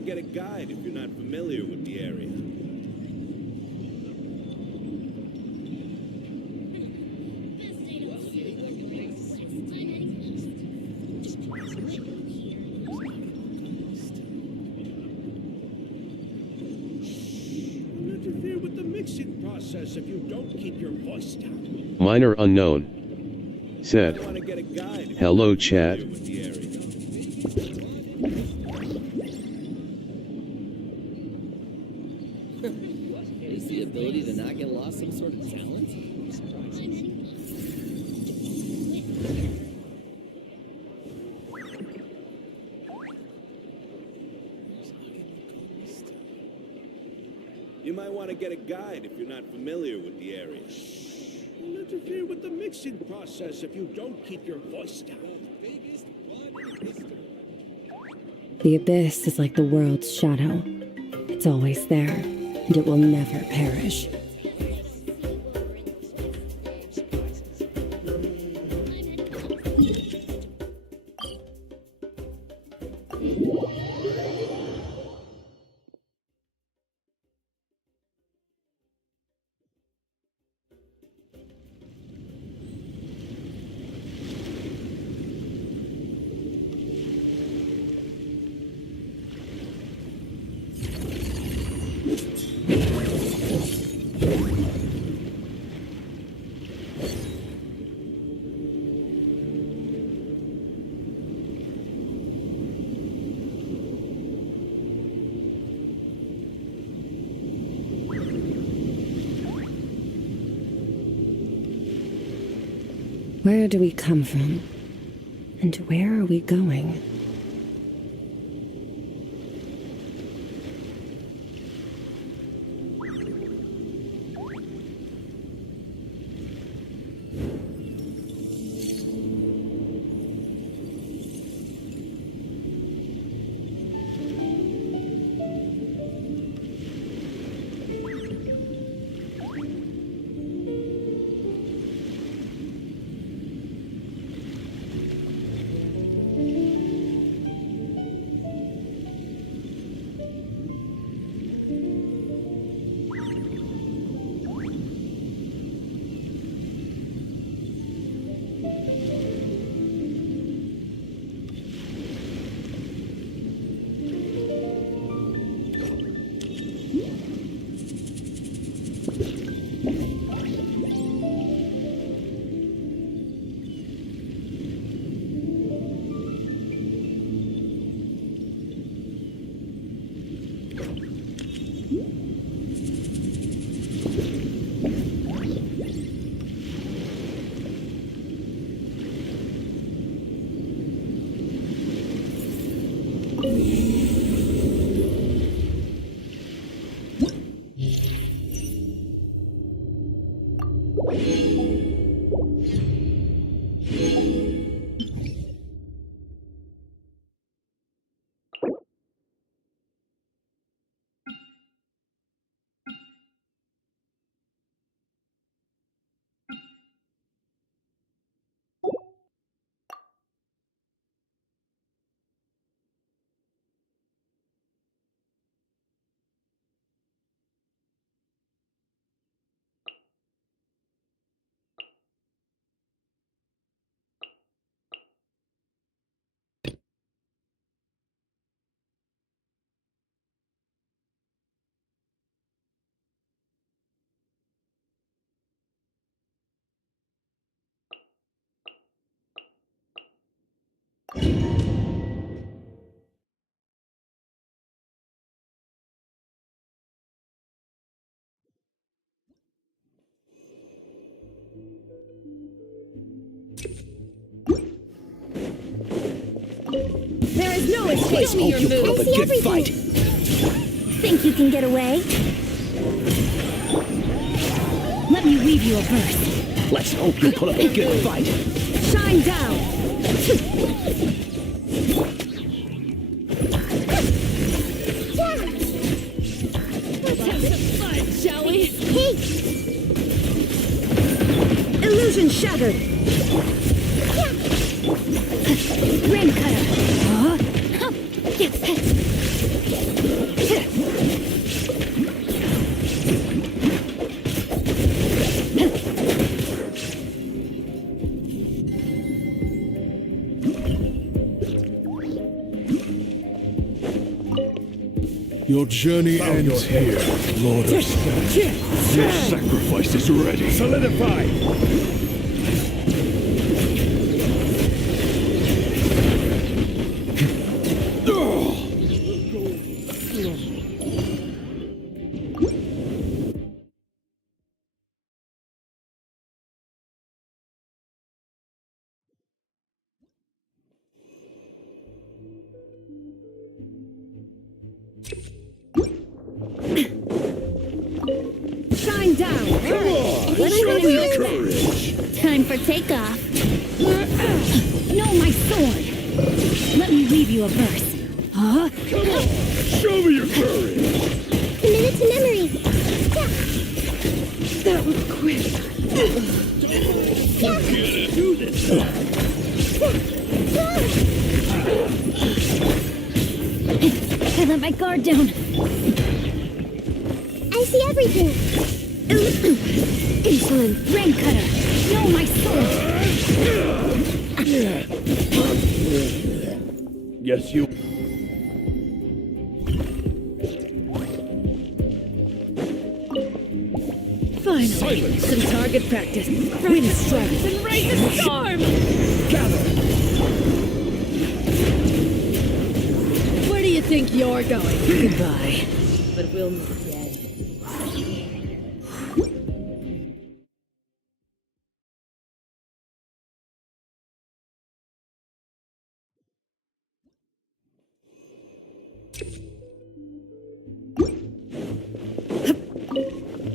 to get a guide if you're not familiar with the area. Don't interfere with the mixing process if you don't keep your voice down. Minor unknown said, I want to get a guide if "Hello, you're not chat." familiar with the area. Is the ability to not get lost some sort of talent? You might want to get a guide if you're not familiar with the area. Don't interfere with the mixing process if you don't keep your voice down. The abyss is like the world's shadow. It's always there, and it will never perish. Where do we come from? And where are we going? There is no escape. Let's hope you put up a good fight. Think you can get away? Let me weave you a verse. Let's hope you put up a good fight. Shine down. Let's have some fun, shall we? Illusion shattered. Rain cutter. Your journey ends here, Lord of Stone. Your sacrifice is ready. Solidify! Shine down! Come on! When Show I'm me gonna your do courage! Time for takeoff. No, my sword! Let me read you a verse. Huh? Come on! Show me your courage! Commit it to memory. That was quick. Do this! I let my guard down. I see everything. Insolent rain cutter. No, my sword. Yes, you... Finally, Silence. some target practice. Wind strikes and raise a storm. Gather! Where do you think you're going? Goodbye. But we'll meet again.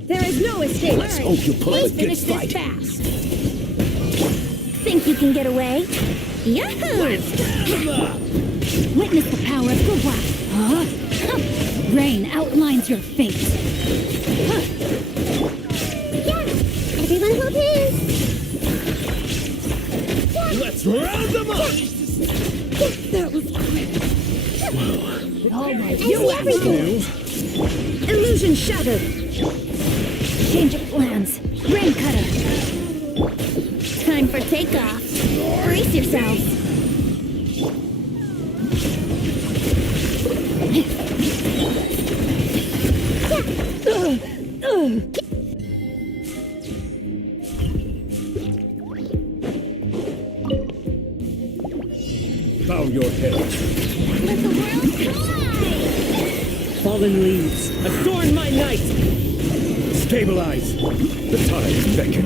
There is no escape. Let's hope you pull Let's a good finish this fight. fast. Think you can get away? Yahoo! Witness the power of the wild. Huh? Rain outlines your fate. Yeah! Everyone hold hands! Let's round them up! That was quick. All right, I see everything! illusion shattered. Change of plans. Rain cutter. Time for takeoff. Brace yourselves. Bow your head. Let the world collide! Fallen leaves, adorn my night! Stabilize! The tides beckon.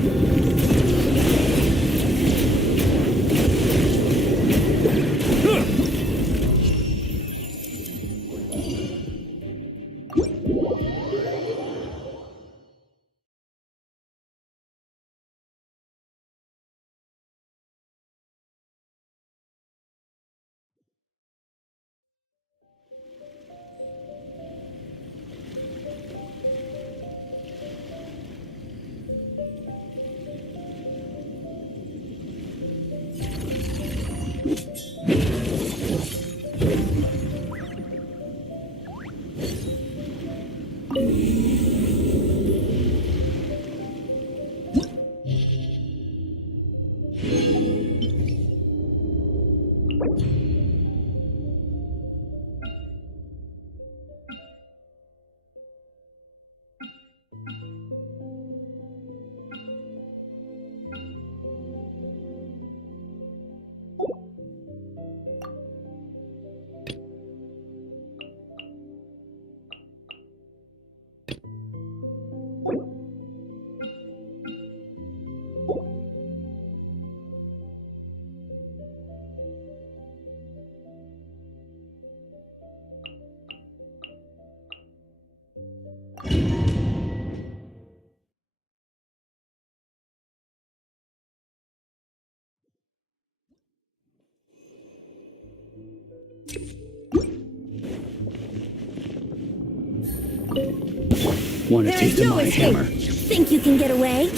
Want a There taste is of no my escape. hammer? Think you can get away?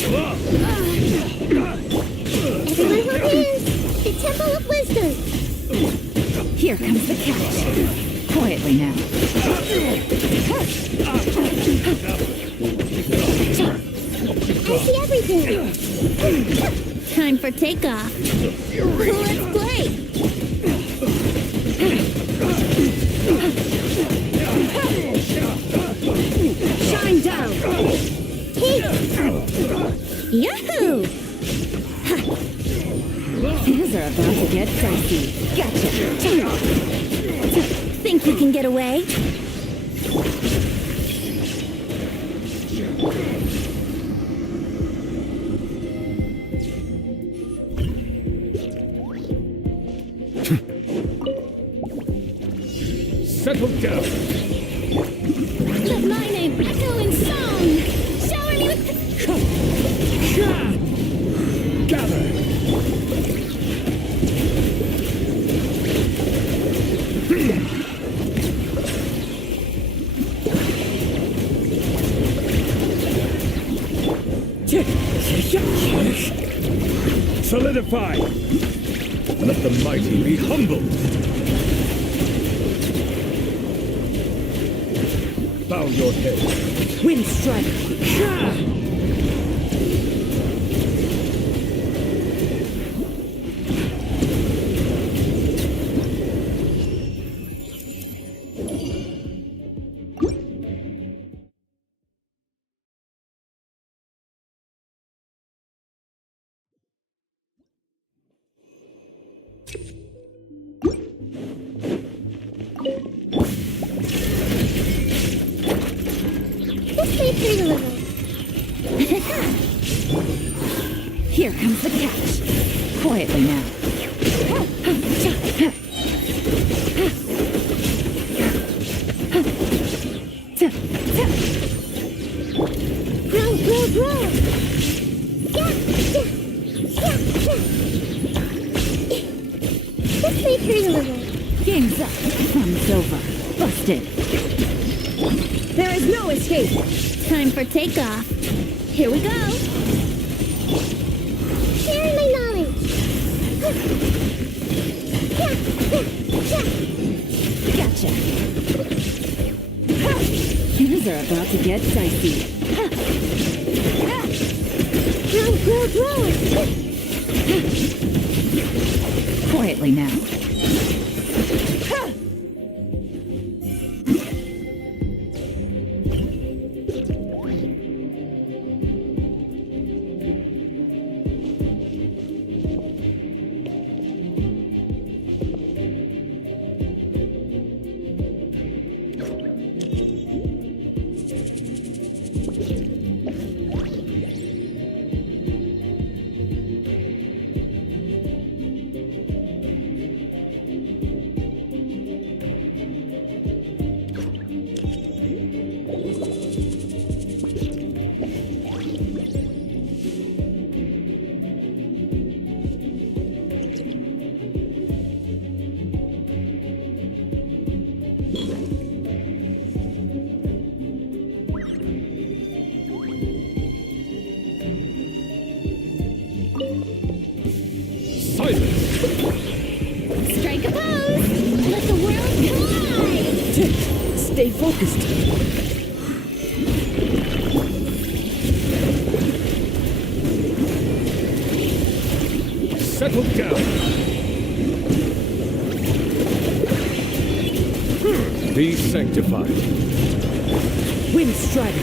Everyone hold hands! The Temple of Wisdom! Here comes the catch. Quietly now. I see everything! Time for takeoff. Let's play! Gotcha. Think you can get away? Settle down. Let my name echo in song! Shower me with... Gather. Solidify. Let the mighty be humbled. Bow your head. Wind strike. This may hurt a little. Here comes the catch. Quietly now. Grow, grow, grow! Yeah, yeah, yeah, yeah. This may hurt a little. Game's up. Fun's over. Busted. There is no escape. Time for takeoff. Here we go. Sharing my knowledge. Gotcha. Things are about to get dicey. Grow, grow, grow. Quietly now. Strike a pose! Let the world collide! Stay focused. Settle down. Be sanctified. Wind strike.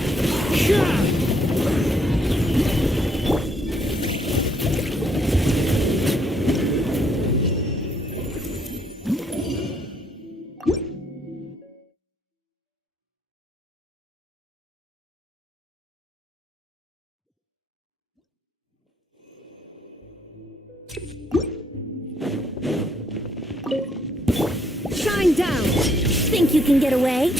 Shine down! Think you can get away?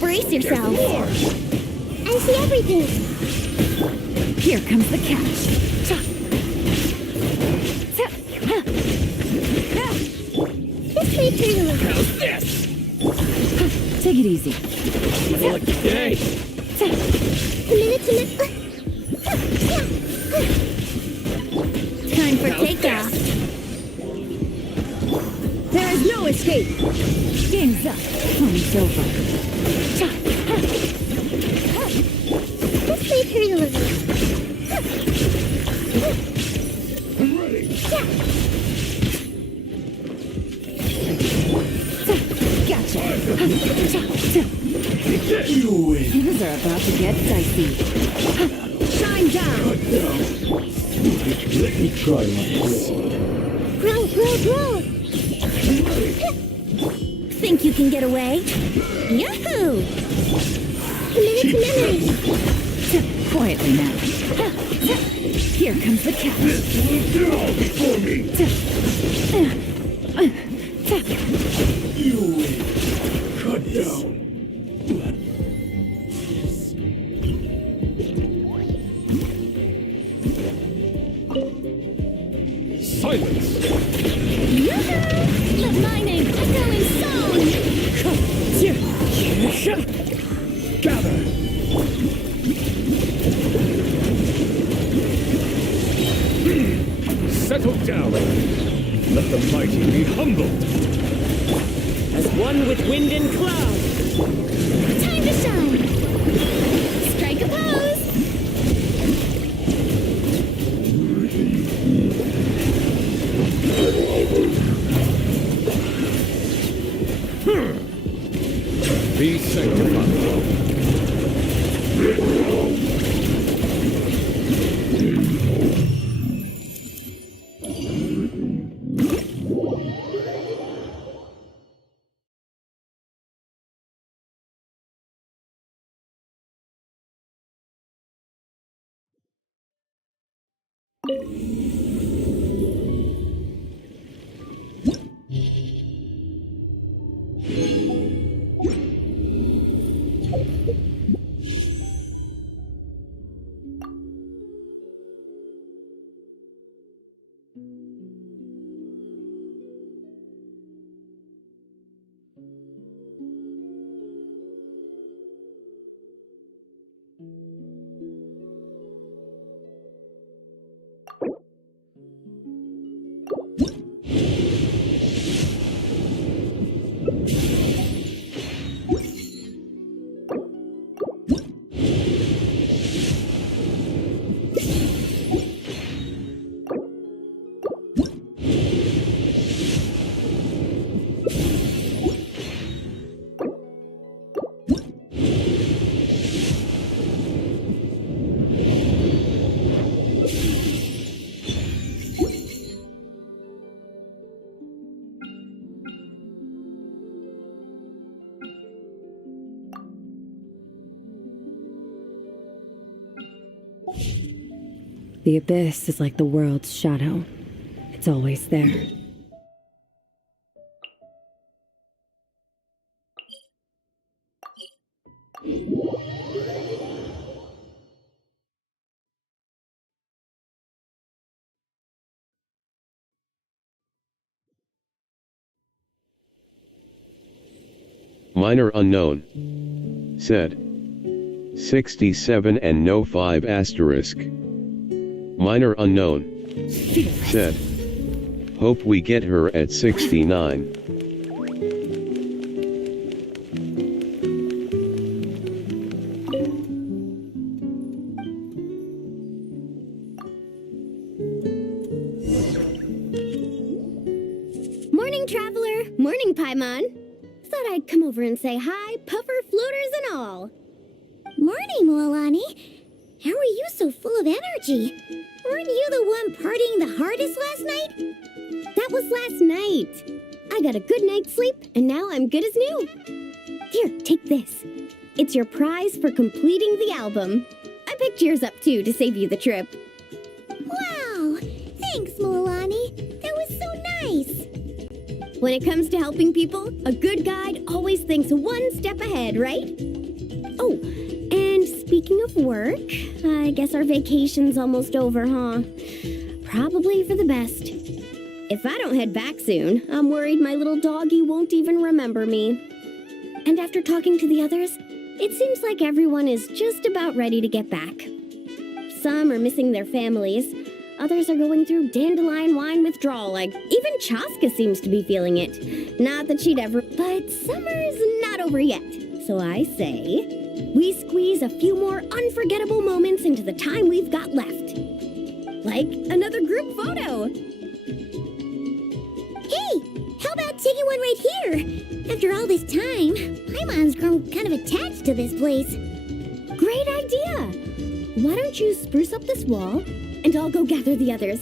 Brace yourself! I see everything! Here comes the catch. This may hurt a little. How's this? Take it easy. Like the day. Time for takeoff. There is no escape. Game's up. Fun's over. This may hurt a little. I'm ready. Gotcha. You win. Things are about to get dicey. Shine down. Let me try my best. Grow, grow, grow! Think you can get away? Yahoo! Commit to memory. Quietly now. Here comes the cat. Cut down. Silence! Let my name echo in song! Gather! Settle down. Let the mighty be humbled. As one with wind and cloud. Time to shine! Strike a pose! Be sanctified. The abyss is like the world's shadow. It's always there. Minor unknown. Said. 67 and no 5 asterisk. Minor unknown. Said. Hope we get her at 69. Morning, traveler. Morning, Paimon. Thought I'd come over and say hi, puffer, floaters, and all. Morning, Mualani. How are you so full of energy? Weren't you the one partying the hardest last night? That was last night. I got a good night's sleep, and now I'm good as new. Here, take this. It's your prize for completing the album. I picked yours up, too, to save you the trip. Wow! Thanks, Mualani. That was so nice. When it comes to helping people, a good guide always thinks one step ahead, right? Oh, and speaking of work, I guess our vacation's almost over, huh? Probably for the best. If I don't head back soon, I'm worried my little doggy won't even remember me. And after talking to the others, it seems like everyone is just about ready to get back. Some are missing their families. Others are going through dandelion wine withdrawal, like even Chaska seems to be feeling it. Not that she'd ever, but summer's not over yet. So I say, we squeeze a few more unforgettable moments into the time we've got left. Like another group photo. Hey, how about taking one right here? After all this time, Paimon's grown kind of attached to this place. Great idea! Why don't you spruce up this wall, and I'll go gather the others.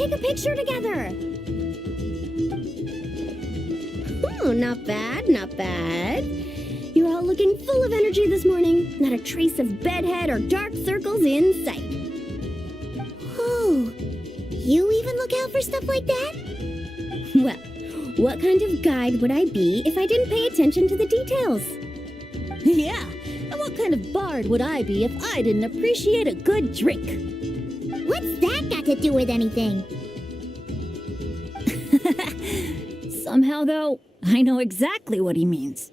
take a picture together. Oh, not bad, not bad. You're all looking full of energy this morning. Not a trace of bedhead or dark circles in sight. Oh, you even look out for stuff like that? Well, what kind of guide would I be if I didn't pay attention to the details? Yeah, and what kind of bard would I be if I didn't appreciate a good drink? What's that got to do with anything? Somehow, though, I know exactly what he means.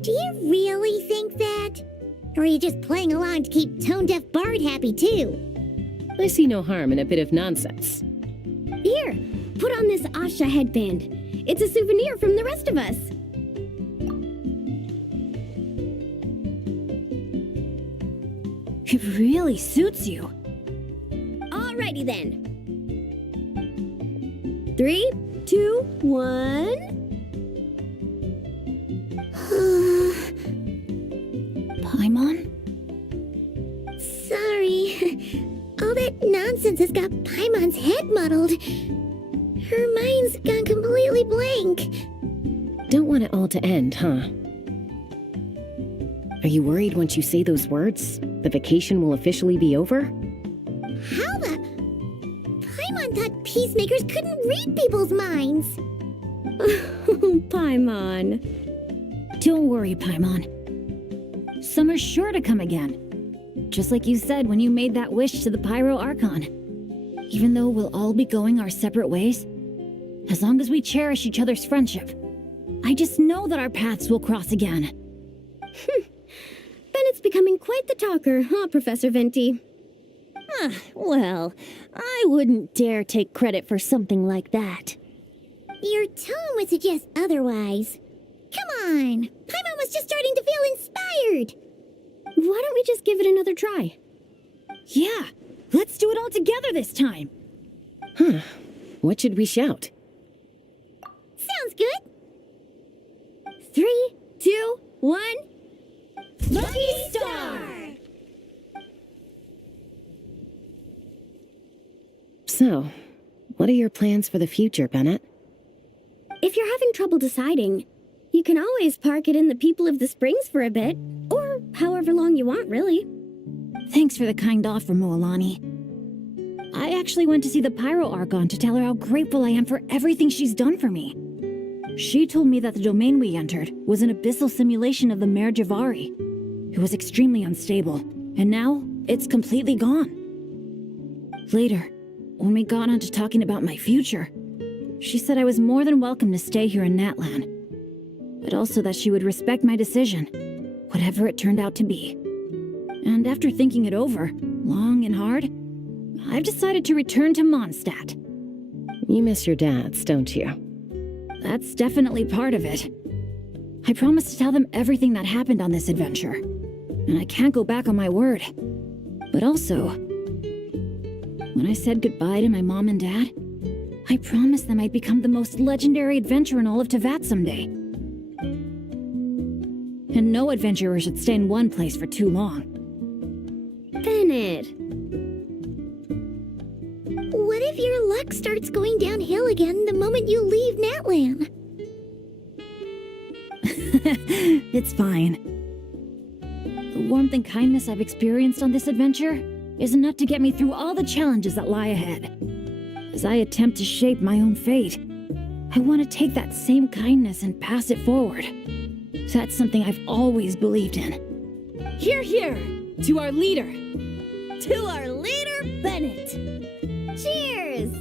Do you really think that? Or are you just playing along to keep Tone Deaf Bard happy too? I see no harm in a bit of nonsense. Here, put on this Asha headband. It's a souvenir from the rest of us. It really suits you. Alrighty then. 3, 2, 1. Paimon? Sorry. All that nonsense has got Paimon's head muddled. Her mind's gone completely blank. Don't want it all to end, huh? Are you worried once you say those words, the vacation will officially be over? How the... Paimon thought peacemakers couldn't read people's minds. Paimon. Don't worry, Paimon. Summer's sure to come again. Just like you said when you made that wish to the Pyro Archon. Even though we'll all be going our separate ways, as long as we cherish each other's friendship, I just know that our paths will cross again. Bennett's becoming quite the talker, huh, Professor Venti? Well, I wouldn't dare take credit for something like that. Your tone would suggest otherwise. Come on! Paimon was just starting to feel inspired! Why don't we just give it another try? Yeah, let's do it all together this time. What should we shout? Sounds good! 3, 2, 1. Lucky Star! So, what are your plans for the future, Bennett? If you're having trouble deciding, you can always park it in the People of the Springs for a bit, or however long you want, really. Thanks for the kind offer, Moalani. I actually went to see the Pyro Archon to tell her how grateful I am for everything she's done for me. She told me that the domain we entered was an abyssal simulation of the Mare Javari. It was extremely unstable, and now it's completely gone. Later, when we got onto talking about my future, she said I was more than welcome to stay here in Natlan, but also that she would respect my decision, whatever it turned out to be. And after thinking it over, long and hard, I've decided to return to Mondstadt. You miss your dads, don't you? That's definitely part of it. I promised to tell them everything that happened on this adventure, and I can't go back on my word. But also, when I said goodbye to my mom and dad, I promised them I'd become the most legendary adventurer in all of Tevat someday. And no adventurer should stay in one place for too long. Bennett. What if your luck starts going downhill again the moment you leave Natlan? It's fine. The warmth and kindness I've experienced on this adventure is enough to get me through all the challenges that lie ahead. As I attempt to shape my own fate, I want to take that same kindness and pass it forward. That's something I've always believed in. Hear, hear! To our leader! To our leader, Bennett! Cheers!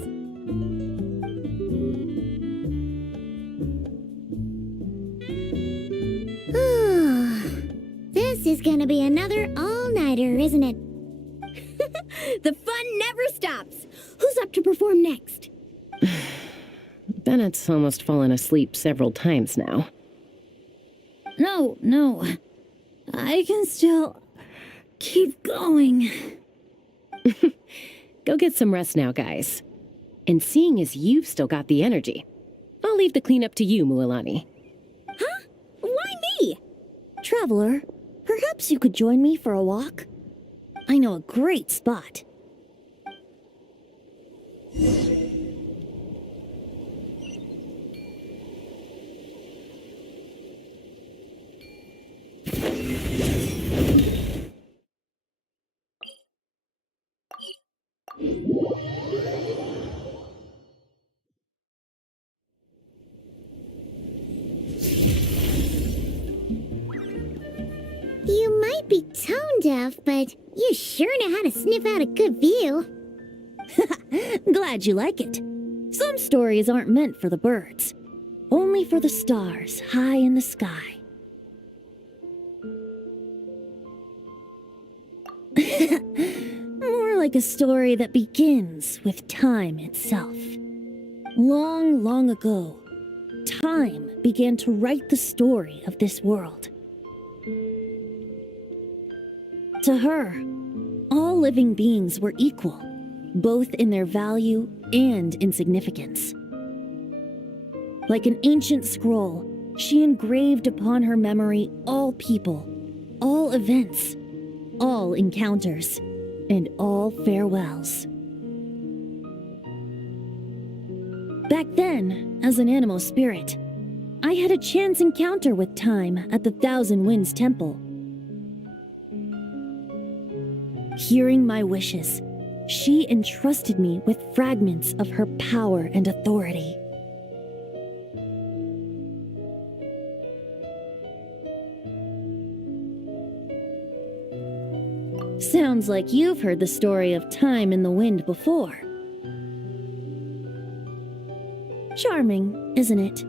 This is gonna be another all-nighter, isn't it? The fun never stops! Who's up to perform next? Bennett's almost fallen asleep several times now. No. I can still keep going. Go get some rest now, guys. And seeing as you've still got the energy, I'll leave the cleanup to you, Mualani. Huh? Why me? Traveler, perhaps you could join me for a walk? I know a great spot. You might be tone deaf, but you sure know how to sniff out a good view. Glad you like it. Some stories aren't meant for the birds, only for the stars high in the sky. More like a story that begins with time itself. Long, long ago, time began to write the story of this world. To her, all living beings were equal, both in their value and in significance. Like an ancient scroll, she engraved upon her memory all people, all events, all encounters, and all farewells. Back then, as an animal spirit, I had a chance encounter with time at the Thousand Winds Temple. Hearing my wishes, she entrusted me with fragments of her power and authority. Sounds like you've heard the story of time in the wind before. Charming, isn't it?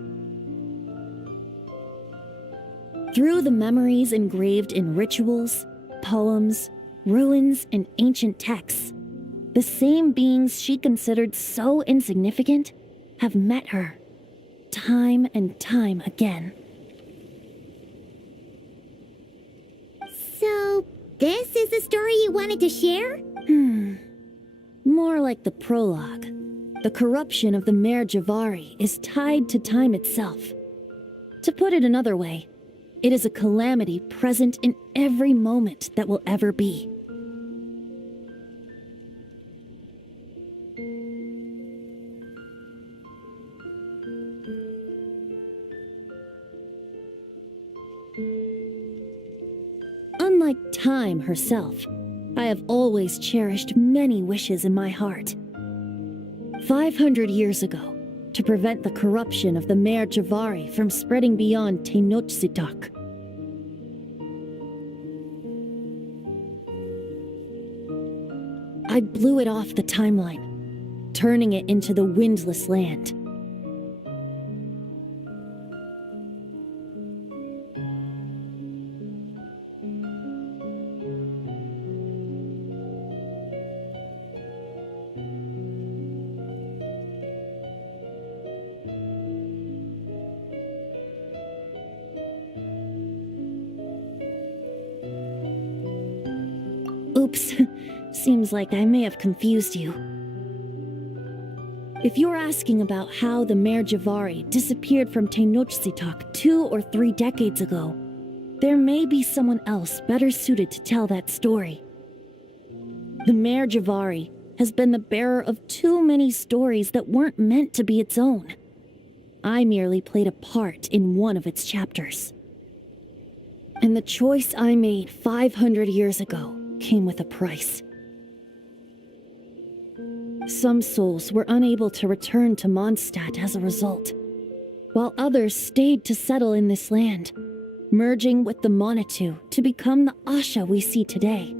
Through the memories engraved in rituals, poems, ruins, and ancient texts, the same beings she considered so insignificant have met her, time and time again. So, this is the story you wanted to share? More like the prologue. The corruption of the Mare Javari is tied to time itself. To put it another way, it is a calamity present in every moment that will ever be. Unlike time herself, I have always cherished many wishes in my heart. 500 years ago, to prevent the corruption of the Mare Javari from spreading beyond Tenochtitlán, I blew it off the timeline, turning it into the Windless Land. Oops, seems like I may have confused you. If you're asking about how the Mare Javari disappeared from Tenochtitlán 2 or 3 decades ago, there may be someone else better suited to tell that story. The Mare Javari has been the bearer of too many stories that weren't meant to be its own. I merely played a part in one of its chapters. And the choice I made 500 years ago came with a price. Some souls were unable to return to Mondstadt as a result, while others stayed to settle in this land, merging with the Monitu to become the Asha we see today.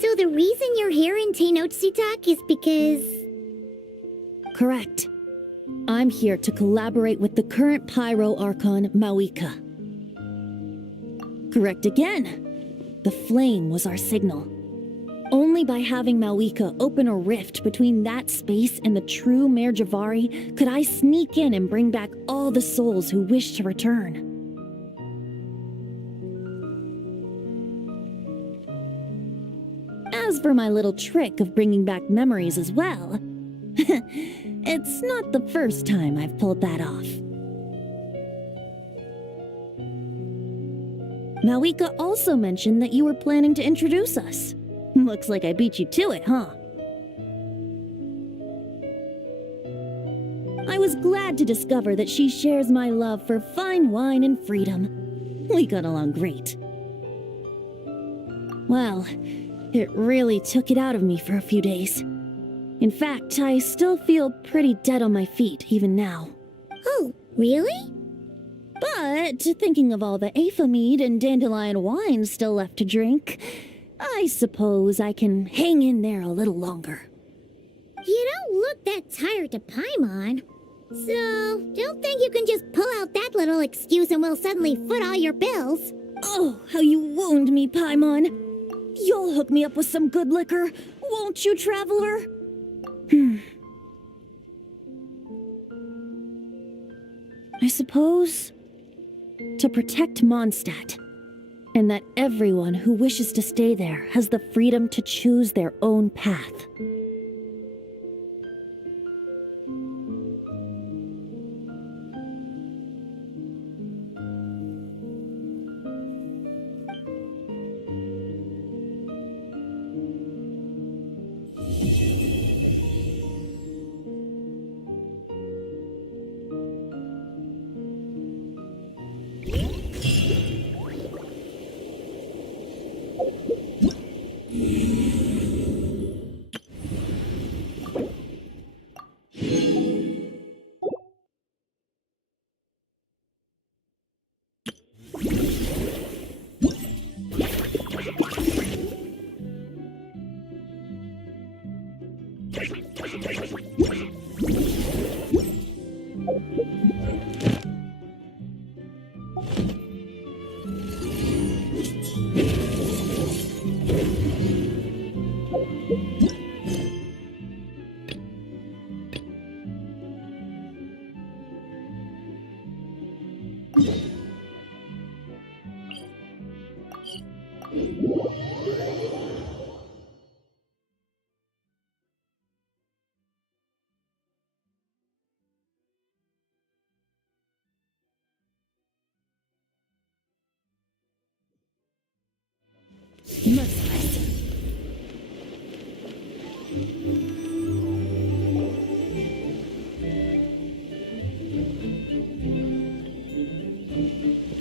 So the reason you're here in Tenochtitlan is because... Correct. I'm here to collaborate with the current Pyro Archon, Mawika. Correct again. The flame was our signal. Only by having Mawika open a rift between that space and the true Mare Javari could I sneak in and bring back all the souls who wish to return. As for my little trick of bringing back memories as well, it's not the first time I've pulled that off. Mawika also mentioned that you were planning to introduce us. Looks like I beat you to it, huh? I was glad to discover that she shares my love for fine wine and freedom. We got along great. Well, it really took it out of me for a few days. In fact, I still feel pretty dead on my feet even now. Oh, really? But thinking of all the Aether mead and dandelion wine still left to drink, I suppose I can hang in there a little longer. You don't look that tired to Paimon. So, don't think you can just pull out that little excuse and we'll suddenly foot all your bills. Oh, how you wound me, Paimon. You'll hook me up with some good liquor, won't you, traveler? I suppose to protect Mondstadt, and that everyone who wishes to stay there has the freedom to choose their own path.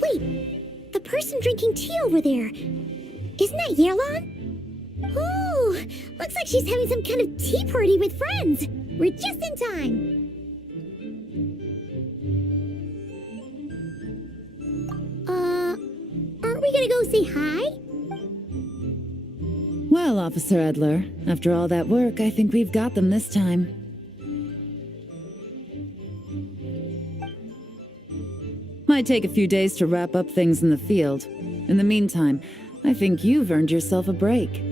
Wait, the person drinking tea over there. Isn't that Yerlon? Oh, looks like she's having some kind of tea party with friends. We're just in time. Aren't we gonna go say hi? Well, Officer Edler, after all that work, I think we've got them this time. Might take a few days to wrap up things in the field. In the meantime, I think you've earned yourself a break.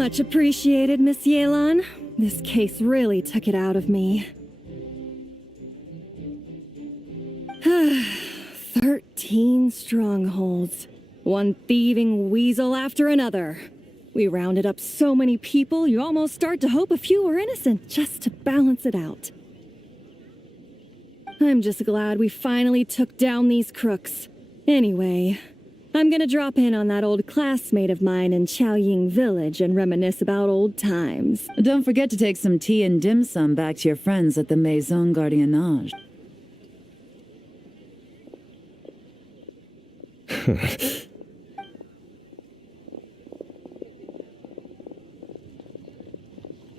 Much appreciated, Miss Yelan. This case really took it out of me. 13 strongholds. One thieving weasel after another. We rounded up so many people, you almost start to hope a few were innocent, just to balance it out. I'm just glad we finally took down these crooks. Anyway, I'm gonna drop in on that old classmate of mine in Chaoying Village and reminisce about old times. Don't forget to take some tea and dim sum back to your friends at the Maison Gardiennage.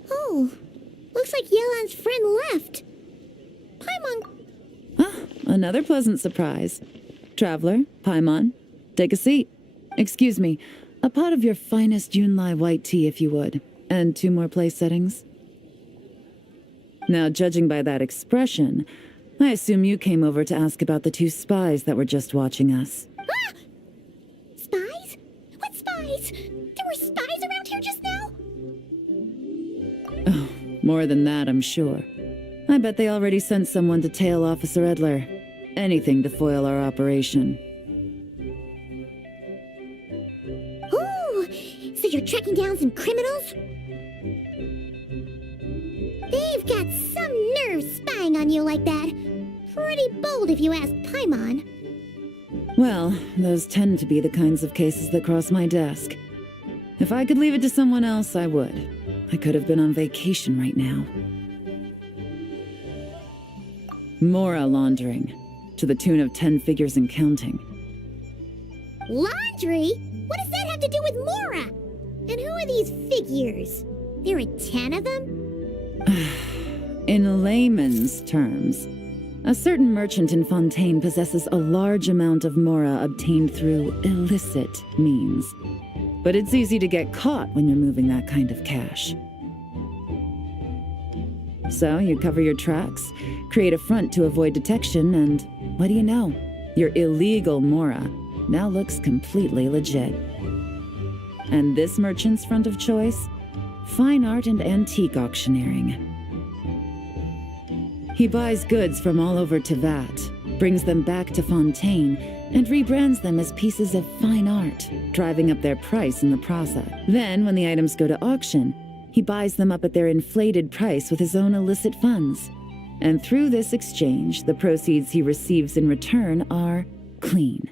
Oh, looks like Yelan's friend left. Paimon. Ah, another pleasant surprise. Traveler, Paimon, take a seat. Excuse me, a pot of your finest Yunlai white tea if you would, and 2 more place settings. Now, judging by that expression, I assume you came over to ask about the 2 spies that were just watching us. Ah! Spies? What spies? There were spies around here just now? Oh, more than that, I'm sure. I bet they already sent someone to tail Officer Edler. Anything to foil our operation. Oh, so you're tracking down some criminals? They've got some nerve spying on you like that. Pretty bold if you ask Paimon. Well, those tend to be the kinds of cases that cross my desk. If I could leave it to someone else, I would. I could have been on vacation right now. Mora laundering, to the tune of 10 figures and counting. Laundry? What does that have to do with Mora? And who are these figures? There are 10 of them? In layman's terms, a certain merchant in Fontaine possesses a large amount of Mora obtained through illicit means. But it's easy to get caught when you're moving that kind of cash. So you cover your tracks, create a front to avoid detection, and what do you know? Your illegal Mora now looks completely legit. And this merchant's front of choice? Fine art and antique auctioneering. He buys goods from all over Tevat, brings them back to Fontaine, and rebrands them as pieces of fine art, driving up their price in the process. Then, when the items go to auction, he buys them up at their inflated price with his own illicit funds. And through this exchange, the proceeds he receives in return are clean.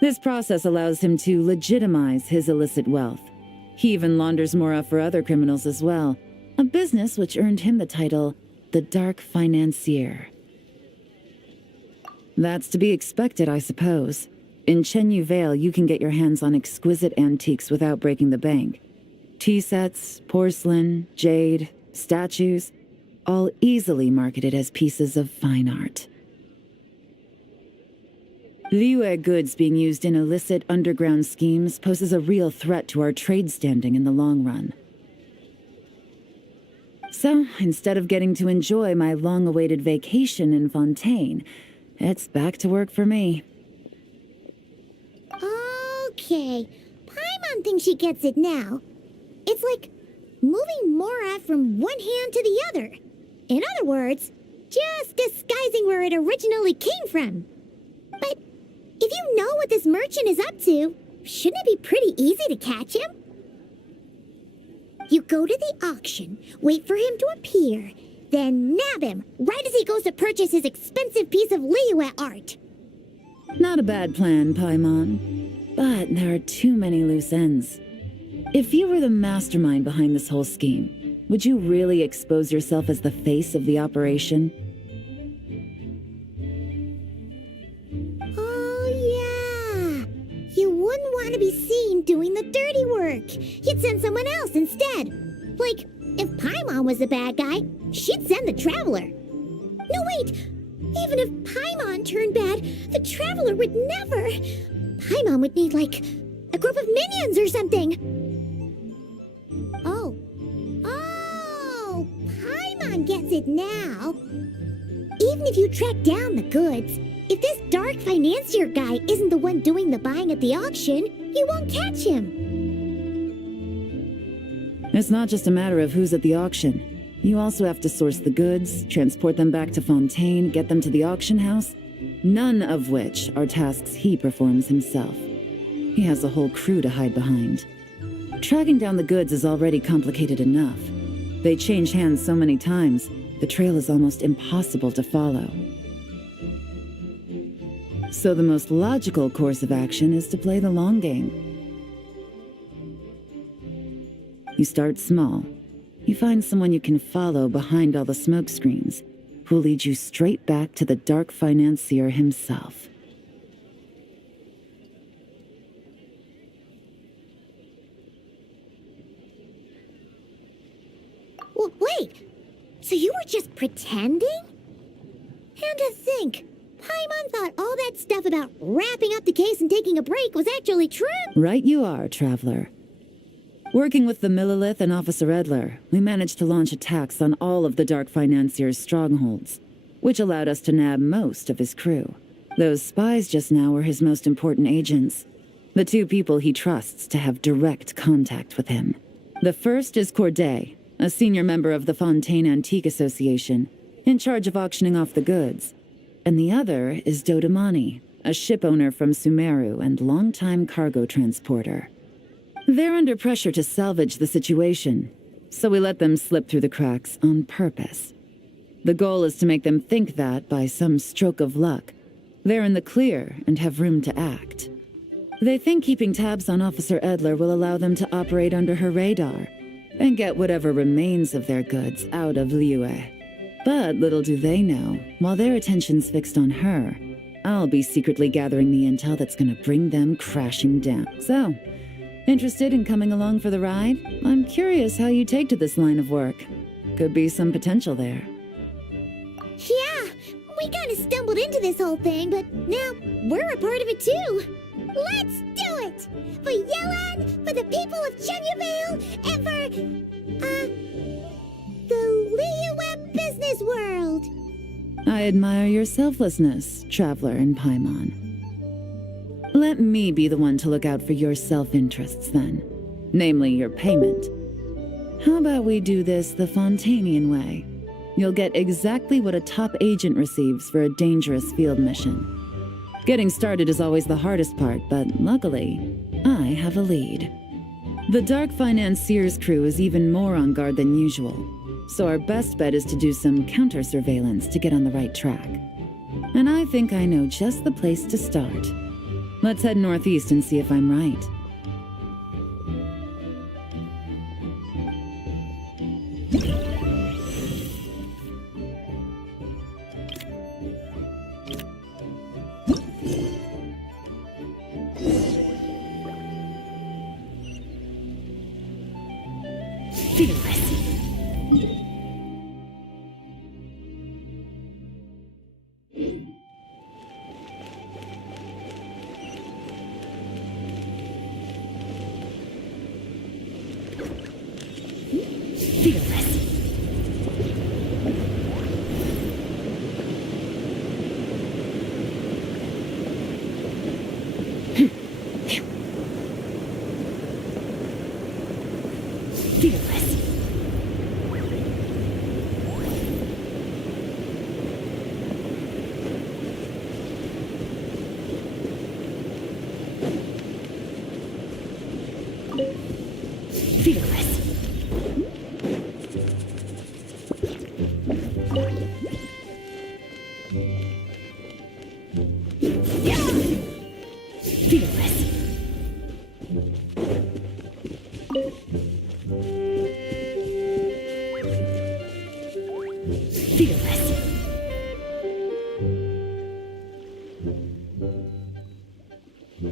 This process allows him to legitimize his illicit wealth. He even launders Mora for other criminals as well, a business which earned him the title the Dark Financier. That's to be expected, I suppose. In Chenyu Vale, you can get your hands on exquisite antiques without breaking the bank. Tea sets, porcelain, jade, statues, all easily marketed as pieces of fine art. Liyue goods being used in illicit underground schemes poses a real threat to our trade standing in the long run. So, instead of getting to enjoy my long-awaited vacation in Fontaine, it's back to work for me. Okay, Paimon thinks she gets it now. It's like moving Mora from one hand to the other. In other words, just disguising where it originally came from. But if you know what this merchant is up to, shouldn't it be pretty easy to catch him? You go to the auction, wait for him to appear, then nab him right as he goes to purchase his expensive piece of Liyue art. Not a bad plan, Paimon. But there are too many loose ends. If you were the mastermind behind this whole scheme, would you really expose yourself as the face of the operation? Oh, yeah. You wouldn't want to be seen doing the dirty work. You'd send someone else instead. Like, if Paimon was the bad guy, she'd send the Traveler. No, wait. Even if Paimon turned bad, the Traveler would never. Paimon would need, like, a group of minions or something. Oh, Paimon gets it now. Even if you track down the goods, if this dark financier guy isn't the one doing the buying at the auction, you won't catch him. It's not just a matter of who's at the auction. You also have to source the goods, transport them back to Fontaine, get them to the auction house, none of which are tasks he performs himself. He has a whole crew to hide behind. Tracking down the goods is already complicated enough. They change hands so many times, the trail is almost impossible to follow. So the most logical course of action is to play the long game. You start small. You find someone you can follow behind all the smoke screens, who'll lead you straight back to the dark financier himself. Wait! So you were just pretending? And to think, Paimon thought all that stuff about wrapping up the case and taking a break was actually true? Right you are, Traveler. Working with the Millilith and Officer Edler, we managed to launch attacks on all of the Dark Financier's strongholds, which allowed us to nab most of his crew. Those spies just now were his most important agents, the two people he trusts to have direct contact with him. The first is Corday, a senior member of the Fontaine Antique Association, in charge of auctioning off the goods. And the other is Dodamani, a ship owner from Sumeru and longtime cargo transporter. They're under pressure to salvage the situation, so we let them slip through the cracks on purpose. The goal is to make them think that, by some stroke of luck, they're in the clear and have room to act. They think keeping tabs on Officer Edler will allow them to operate under her radar and get whatever remains of their goods out of Liyue. But little do they know, while their attention's fixed on her, I'll be secretly gathering the intel that's gonna bring them crashing down. So, interested in coming along for the ride? I'm curious how you take to this line of work. Could be some potential there. Yeah, we kinda stumbled into this whole thing, but now we're a part of it too. Let's do it! For Yelan, for the people of Chenyavale, and for, the Liyue business world! I admire your selflessness, Traveler in Paimon. Let me be the one to look out for your self-interests then. Namely, your payment. How about we do this the Fontainian way? You'll get exactly what a top agent receives for a dangerous field mission. Getting started is always the hardest part, but luckily, I have a lead. The Dark Financier's crew is even more on guard than usual, so our best bet is to do some counter-surveillance to get on the right track. And I think I know just the place to start. Let's head northeast and see if I'm right.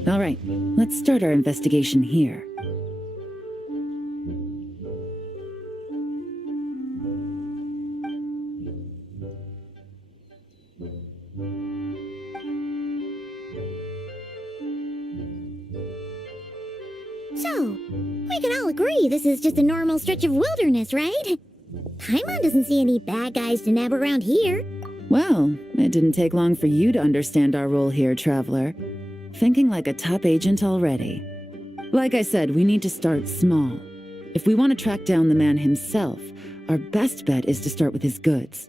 All right, let's start our investigation here. So, we can all agree this is just a normal stretch of wilderness, right? Paimon doesn't see any bad guys to nab around here. Well, it didn't take long for you to understand our role here, Traveler. Thinking like a top agent already. Like I said, we need to start small. If we want to track down the man himself, our best bet is to start with his goods.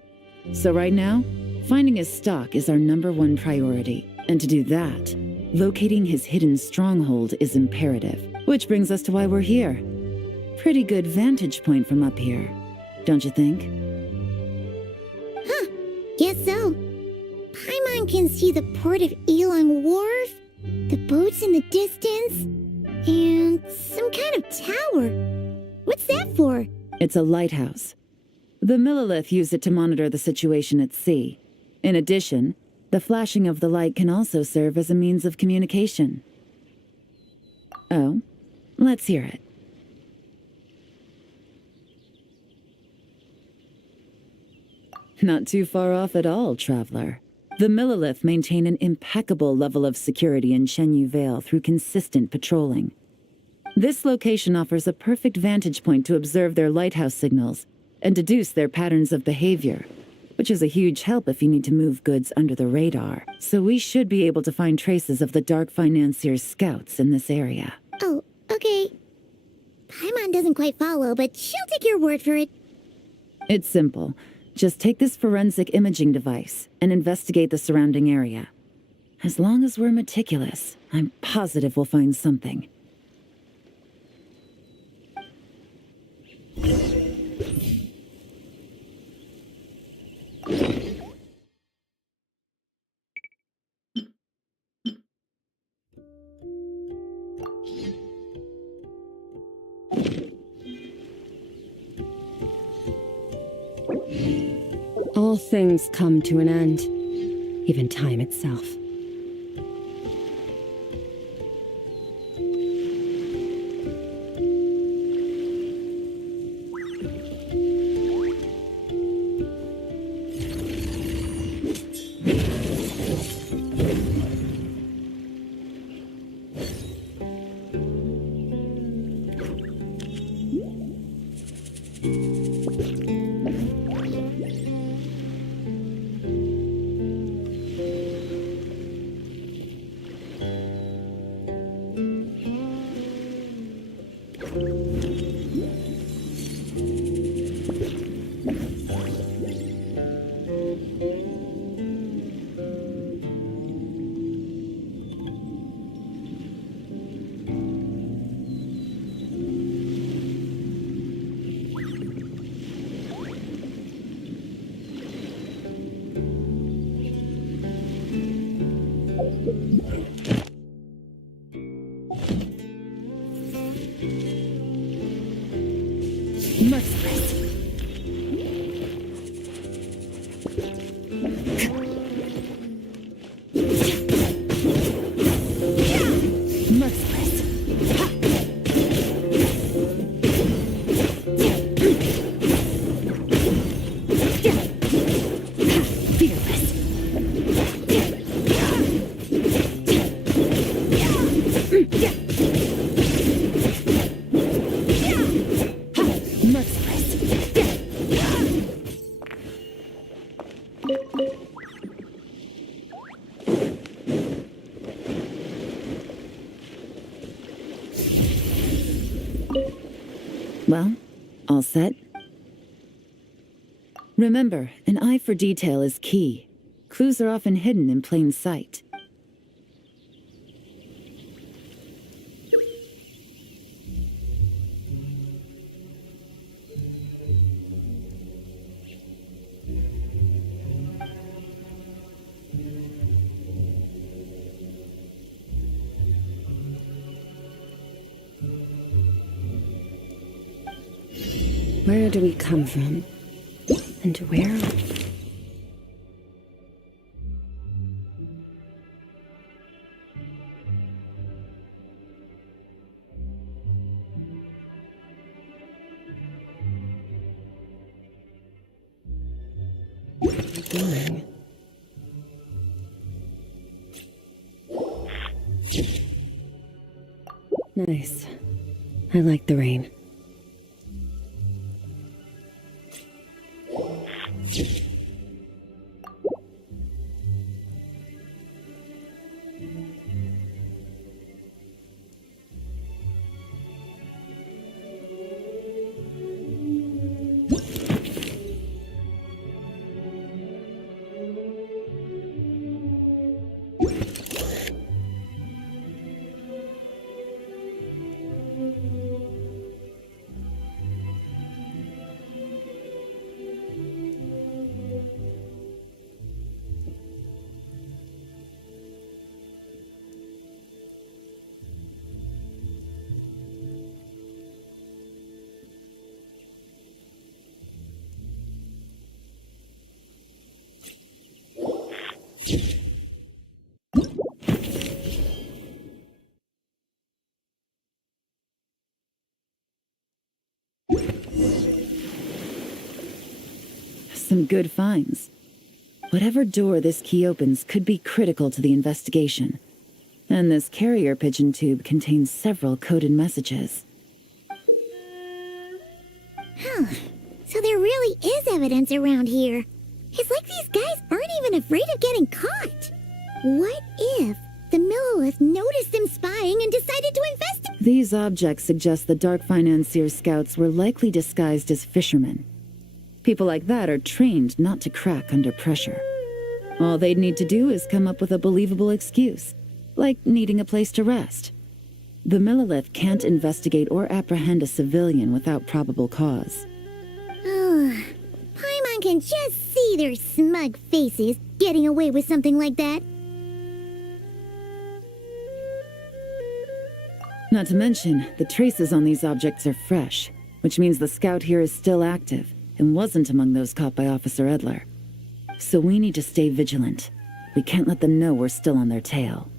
So right now, finding his stock is our #1 priority. And to do that, locating his hidden stronghold is imperative. Which brings us to why we're here. Pretty good vantage point from up here, don't you think? Huh, guess so. Paimon can see the port of Elon Wharf, the boats in the distance, and some kind of tower. What's that for? It's a lighthouse. The Millilith use it to monitor the situation at sea. In addition, the flashing of the light can also serve as a means of communication. Oh, let's hear it. Not too far off at all, traveler. The Millilith maintain an impeccable level of security in Shenyu Vale through consistent patrolling. This location offers a perfect vantage point to observe their lighthouse signals and deduce their patterns of behavior, which is a huge help if you need to move goods under the radar. So we should be able to find traces of the Dark Financier's scouts in this area. Oh, okay. Paimon doesn't quite follow, but she'll take your word for it. It's simple. Just take this forensic imaging device and investigate the surrounding area. As long as we're meticulous, I'm positive we'll find something. All things come to an end, even time itself. Well, all set? Remember, an eye for detail is key. Clues are often hidden in plain sight. Where do we come from? And where? Going. Nice. I like the rain. some good finds. Whatever door this key opens could be critical to the investigation. And this carrier pigeon tube contains several coded messages. Huh. So there really is evidence around here. It's like these guys aren't even afraid of getting caught. What if the Millilith noticed them spying and decided to investigate? These objects suggest the Dark Financier scouts were likely disguised as fishermen. People like that are trained not to crack under pressure. All they'd need to do is come up with a believable excuse, like needing a place to rest. The Millilith can't investigate or apprehend a civilian without probable cause. Oh, Paimon can just see their smug faces getting away with something like that. Not to mention, the traces on these objects are fresh, which means the scout here is still active and wasn't among those caught by Officer Edler. So we need to stay vigilant. We can't let them know we're still on their tail.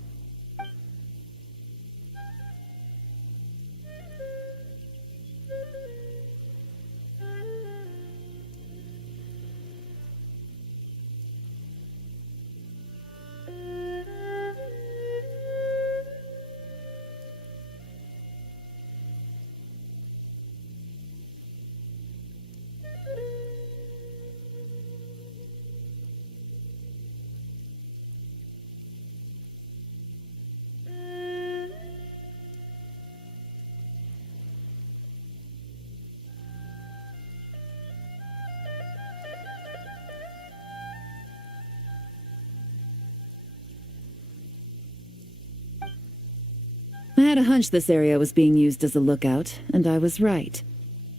I had a hunch this area was being used as a lookout, and I was right.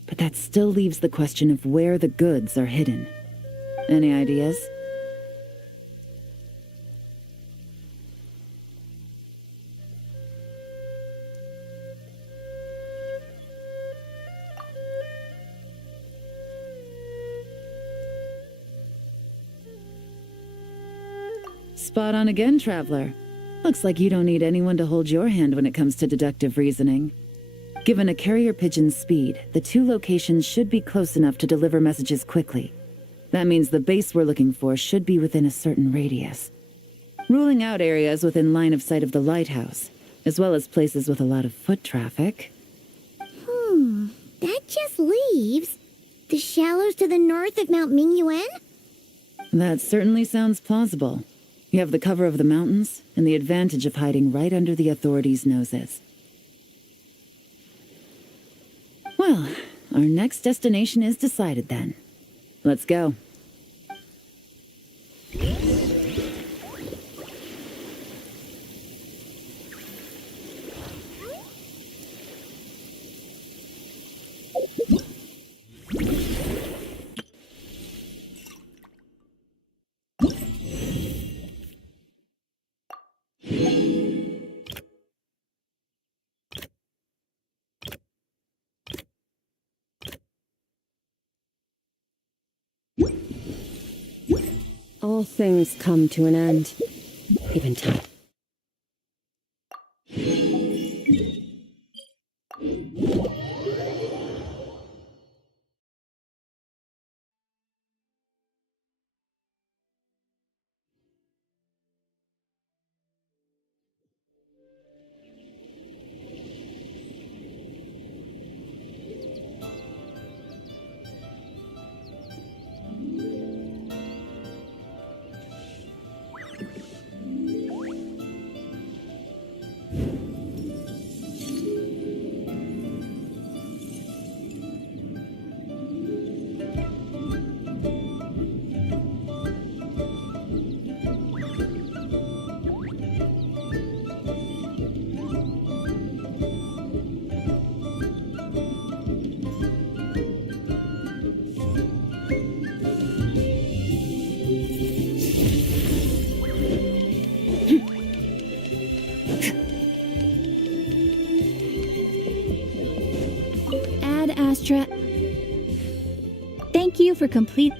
But that still leaves the question of where the goods are hidden. Any ideas? Spot on again, Traveler. Looks like you don't need anyone to hold your hand when it comes to deductive reasoning. Given a carrier pigeon's speed, the two locations should be close enough to deliver messages quickly. That means the base we're looking for should be within a certain radius. Ruling out areas within line of sight of the lighthouse, as well as places with a lot of foot traffic. That just leaves the shallows to the north of Mount Mingyuan? That certainly sounds plausible. You have the cover of the mountains, and the advantage of hiding right under the authorities' noses. Well, our next destination is decided then. Let's go. All things come to an end. Even time. Astra. Thank you for complete.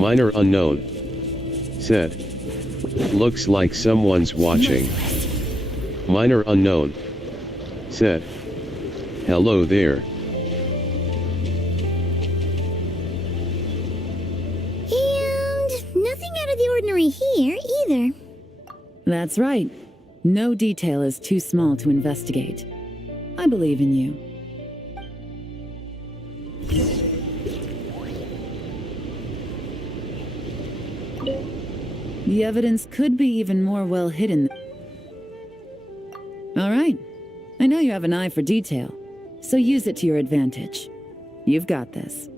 Minor unknown. Said. Looks like someone's watching. Minor unknown. Said. Hello there. And nothing out of the ordinary here, either. That's right. No detail is too small to investigate. I believe in you. The evidence could be even more well hidden. All right. I know you have an eye for detail, so use it to your advantage. You've got this.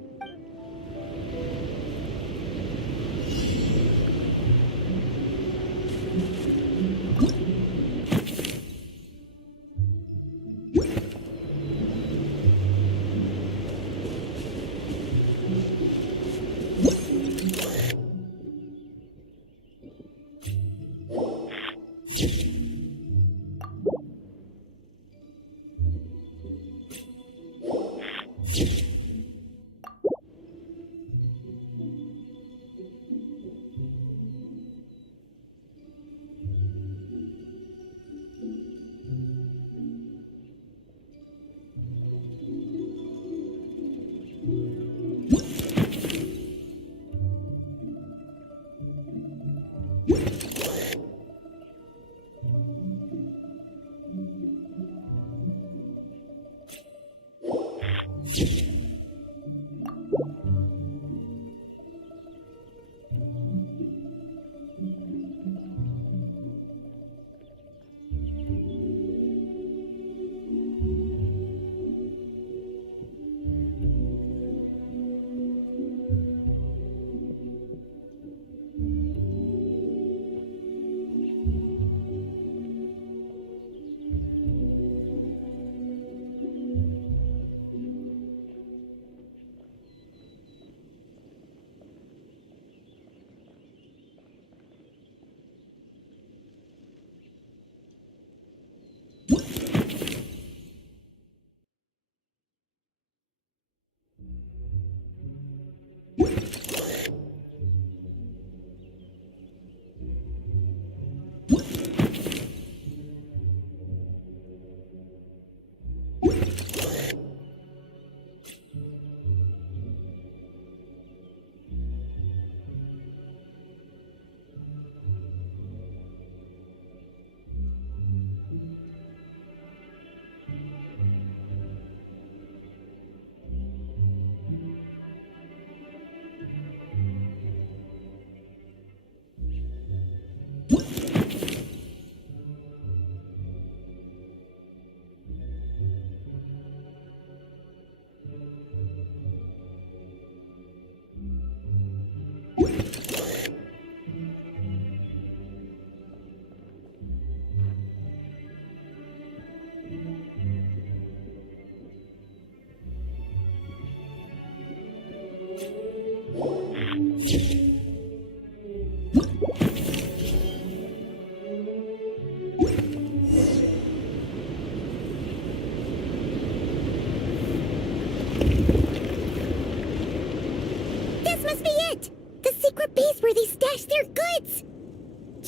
Where they stashed their goods!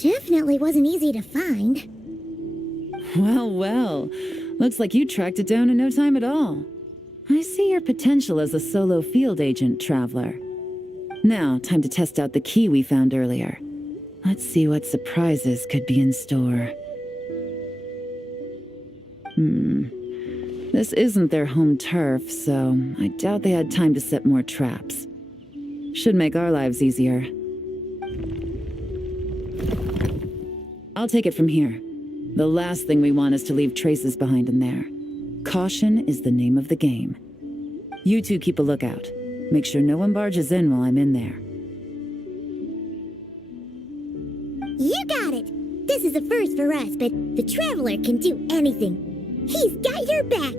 Definitely wasn't easy to find. Well, well. Looks like you tracked it down in no time at all. I see your potential as a solo field agent, Traveler. Now, time to test out the key we found earlier. Let's see what surprises could be in store. This isn't their home turf, so I doubt they had time to set more traps. Should make our lives easier. I'll take it from here. The last thing we want is to leave traces behind in there. Caution is the name of the game. You two keep a lookout. Make sure no one barges in while I'm in there. You got it! This is a first for us, but the Traveler can do anything. He's got your back!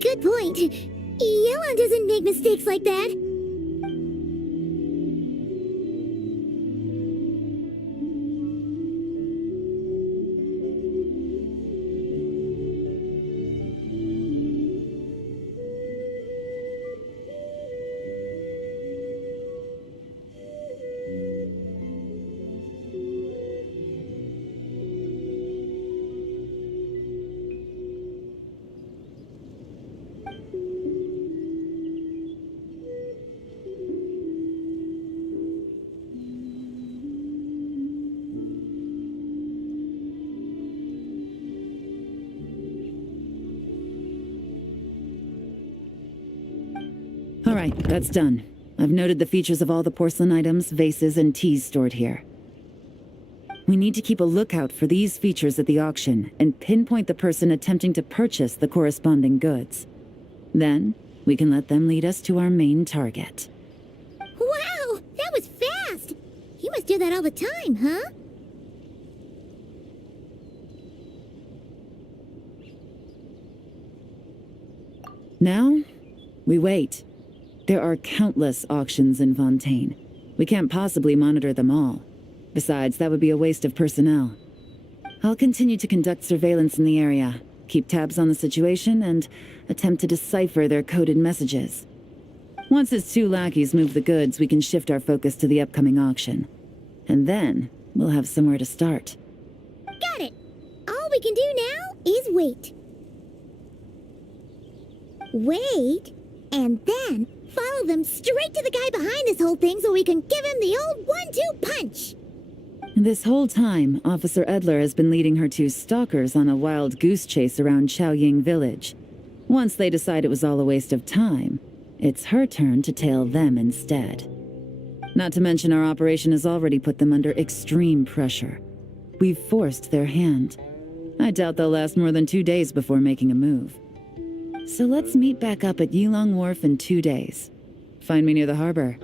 Good point. Yelan doesn't make mistakes like that. All right, that's done. I've noted the features of all the porcelain items, vases, and teas stored here. We need to keep a lookout for these features at the auction and pinpoint the person attempting to purchase the corresponding goods. Then, we can let them lead us to our main target. Wow, that was fast! You must do that all the time, huh? Now, we wait. There are countless auctions in Fontaine. We can't possibly monitor them all. Besides, that would be a waste of personnel. I'll continue to conduct surveillance in the area, keep tabs on the situation, and attempt to decipher their coded messages. Once his 2 lackeys move the goods, we can shift our focus to the upcoming auction. And then, we'll have somewhere to start. Got it! All we can do now is wait. Wait, and then follow them straight to the guy behind this whole thing so we can give him the old 1-2 punch! This whole time, Officer Edler has been leading her 2 stalkers on a wild goose chase around Chaoying Village. Once they decide it was all a waste of time, it's her turn to tail them instead. Not to mention our operation has already put them under extreme pressure. We've forced their hand. I doubt they'll last more than 2 days before making a move. So let's meet back up at Yulong Wharf in 2 days. Find me near the harbor.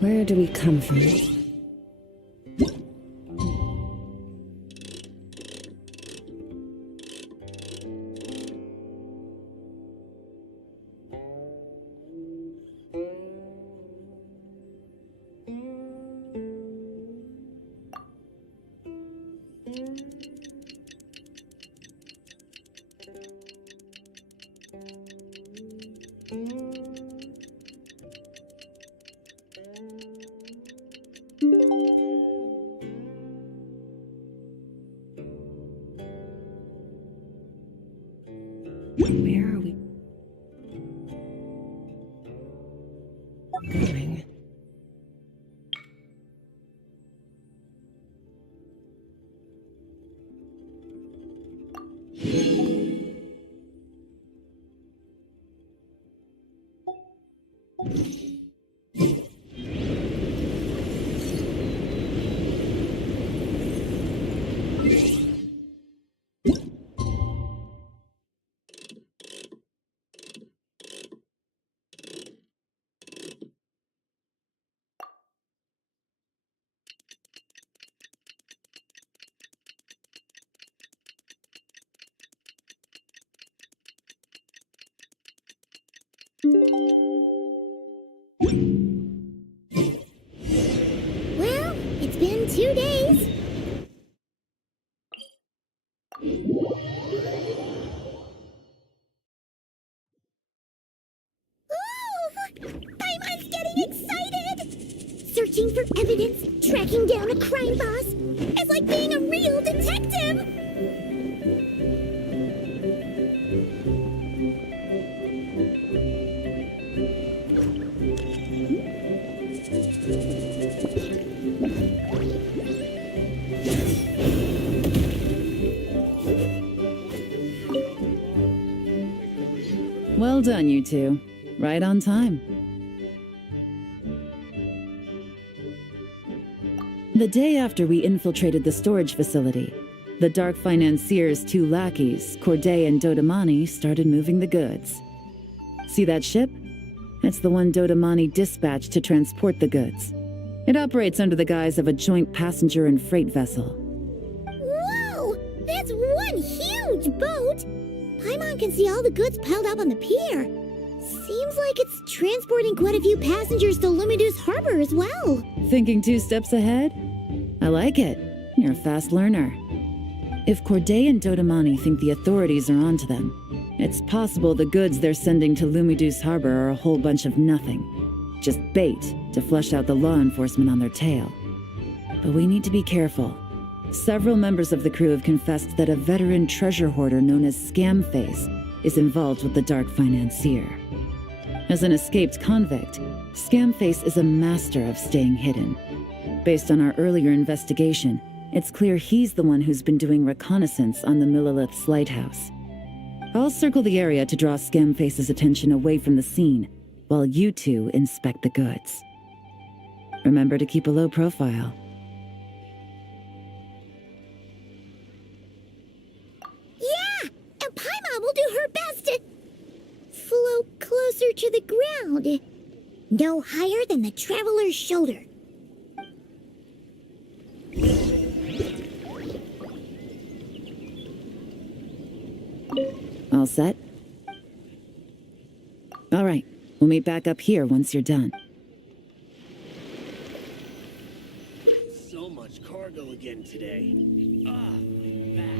Where do we come from? Where are we going? Well, it's been 2 days. Ooh! Paimon's getting excited! Searching for evidence, tracking down a crime boss. It's like being a real detective! Well done, you two. Right on time. The day after we infiltrated the storage facility, the Dark Financier's 2 lackeys, Corday and Dodamani, started moving the goods. See that ship? It's the one Dodamani dispatched to transport the goods. It operates under the guise of a joint passenger and freight vessel. Whoa! That's one huge boat! Paimon can see all the goods piled up on the pier. Seems like it's transporting quite a few passengers to Lumidu's harbor as well. Thinking 2 steps ahead? I like it. You're a fast learner. If Corday and Dodamani think the authorities are onto them, it's possible the goods they're sending to Lumidu's harbor are a whole bunch of nothing. Just bait to flush out the law enforcement on their tail. But we need to be careful. Several members of the crew have confessed that a veteran treasure hoarder known as Scamface is involved with the dark financier. As an escaped convict, Scamface is a master of staying hidden. Based on our earlier investigation, it's clear he's the one who's been doing reconnaissance on the Millilith's lighthouse. I'll circle the area to draw Scamface's attention away from the scene, while you two inspect the goods. Remember to keep a low profile. Yeah! And Paimon will do her best to float closer to the ground. No higher than the traveler's shoulder. All set? All right, we'll meet back up here once you're done. So much cargo again today. Back.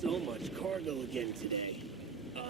So much cargo again today. Back.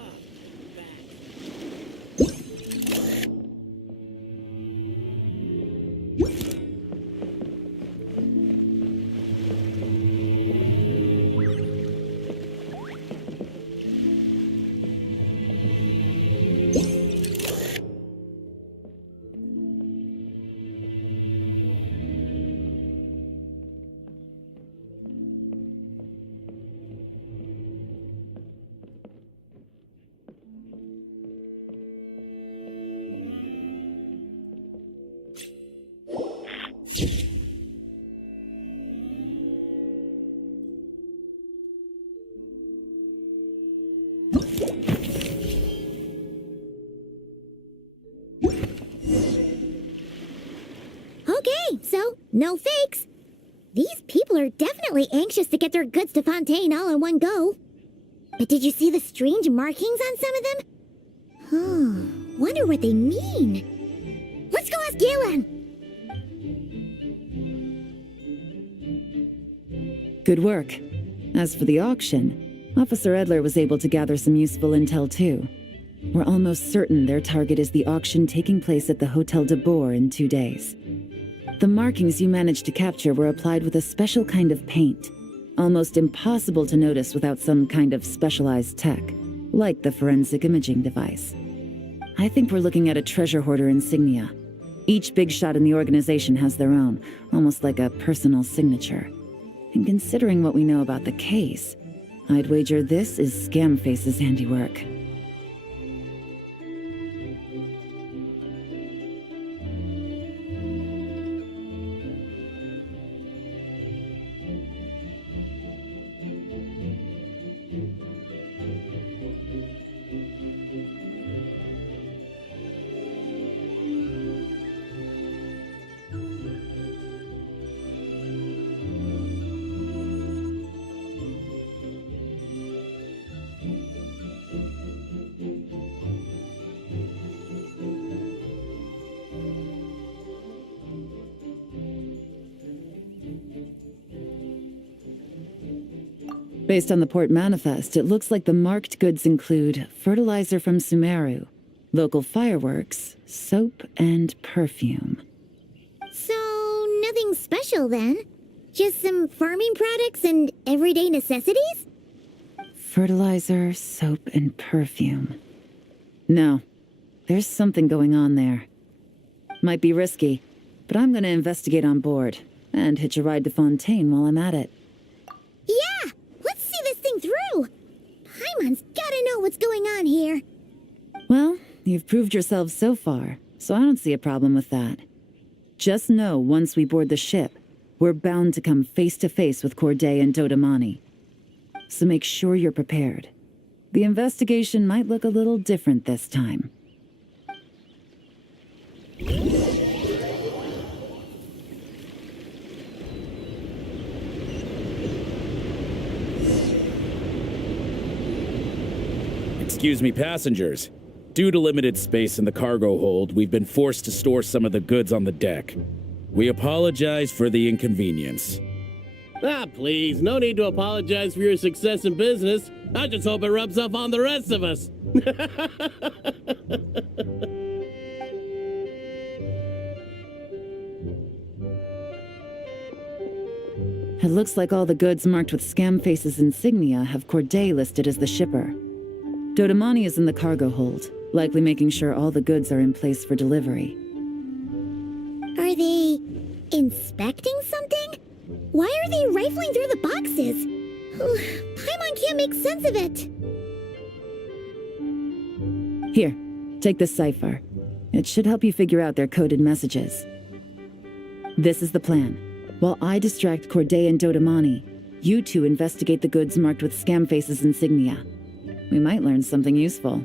Okay, so no fakes. These people are definitely anxious to get their goods to Fontaine all in one go. But did you see the strange markings on some of them? Huh, wonder what they mean. Let's go ask Galen. Good work. As for the auction, Officer Edler was able to gather some useful intel too. We're almost certain their target is the auction taking place at the Hotel de Boer in 2 days. The markings you managed to capture were applied with a special kind of paint, almost impossible to notice without some kind of specialized tech, like the forensic imaging device. I think we're looking at a treasure hoarder insignia. Each big shot in the organization has their own, almost like a personal signature. And considering what we know about the case, I'd wager this is Scamface's handiwork. Based on the port manifest, it looks like the marked goods include fertilizer from Sumeru, local fireworks, soap, and perfume. So, nothing special then? Just some farming products and everyday necessities? Fertilizer, soap, and perfume. No, there's something going on there. Might be risky, but I'm gonna investigate on board and hitch a ride to Fontaine while I'm at it. Yeah! Let's see this thing through! Paimon's gotta know what's going on here. Well, you've proved yourselves so far, so I don't see a problem with that. Just know once we board the ship, we're bound to come face to face with Corday and Dodamani. So make sure you're prepared. The investigation might look a little different this time. Excuse me, passengers. Due to limited space in the cargo hold, we've been forced to store some of the goods on the deck. We apologize for the inconvenience. Ah, please, no need to apologize for your success in business. I just hope it rubs off on the rest of us. It looks like all the goods marked with Scamface's insignia have Corday listed as the shipper. Dodamani is in the cargo hold, likely making sure all the goods are in place for delivery. Are they inspecting something? Why are they rifling through the boxes? Paimon can't make sense of it. Here, take this cipher. It should help you figure out their coded messages. This is the plan. While I distract Corday and Dodamani, you two investigate the goods marked with Scamface's insignia. We might learn something useful.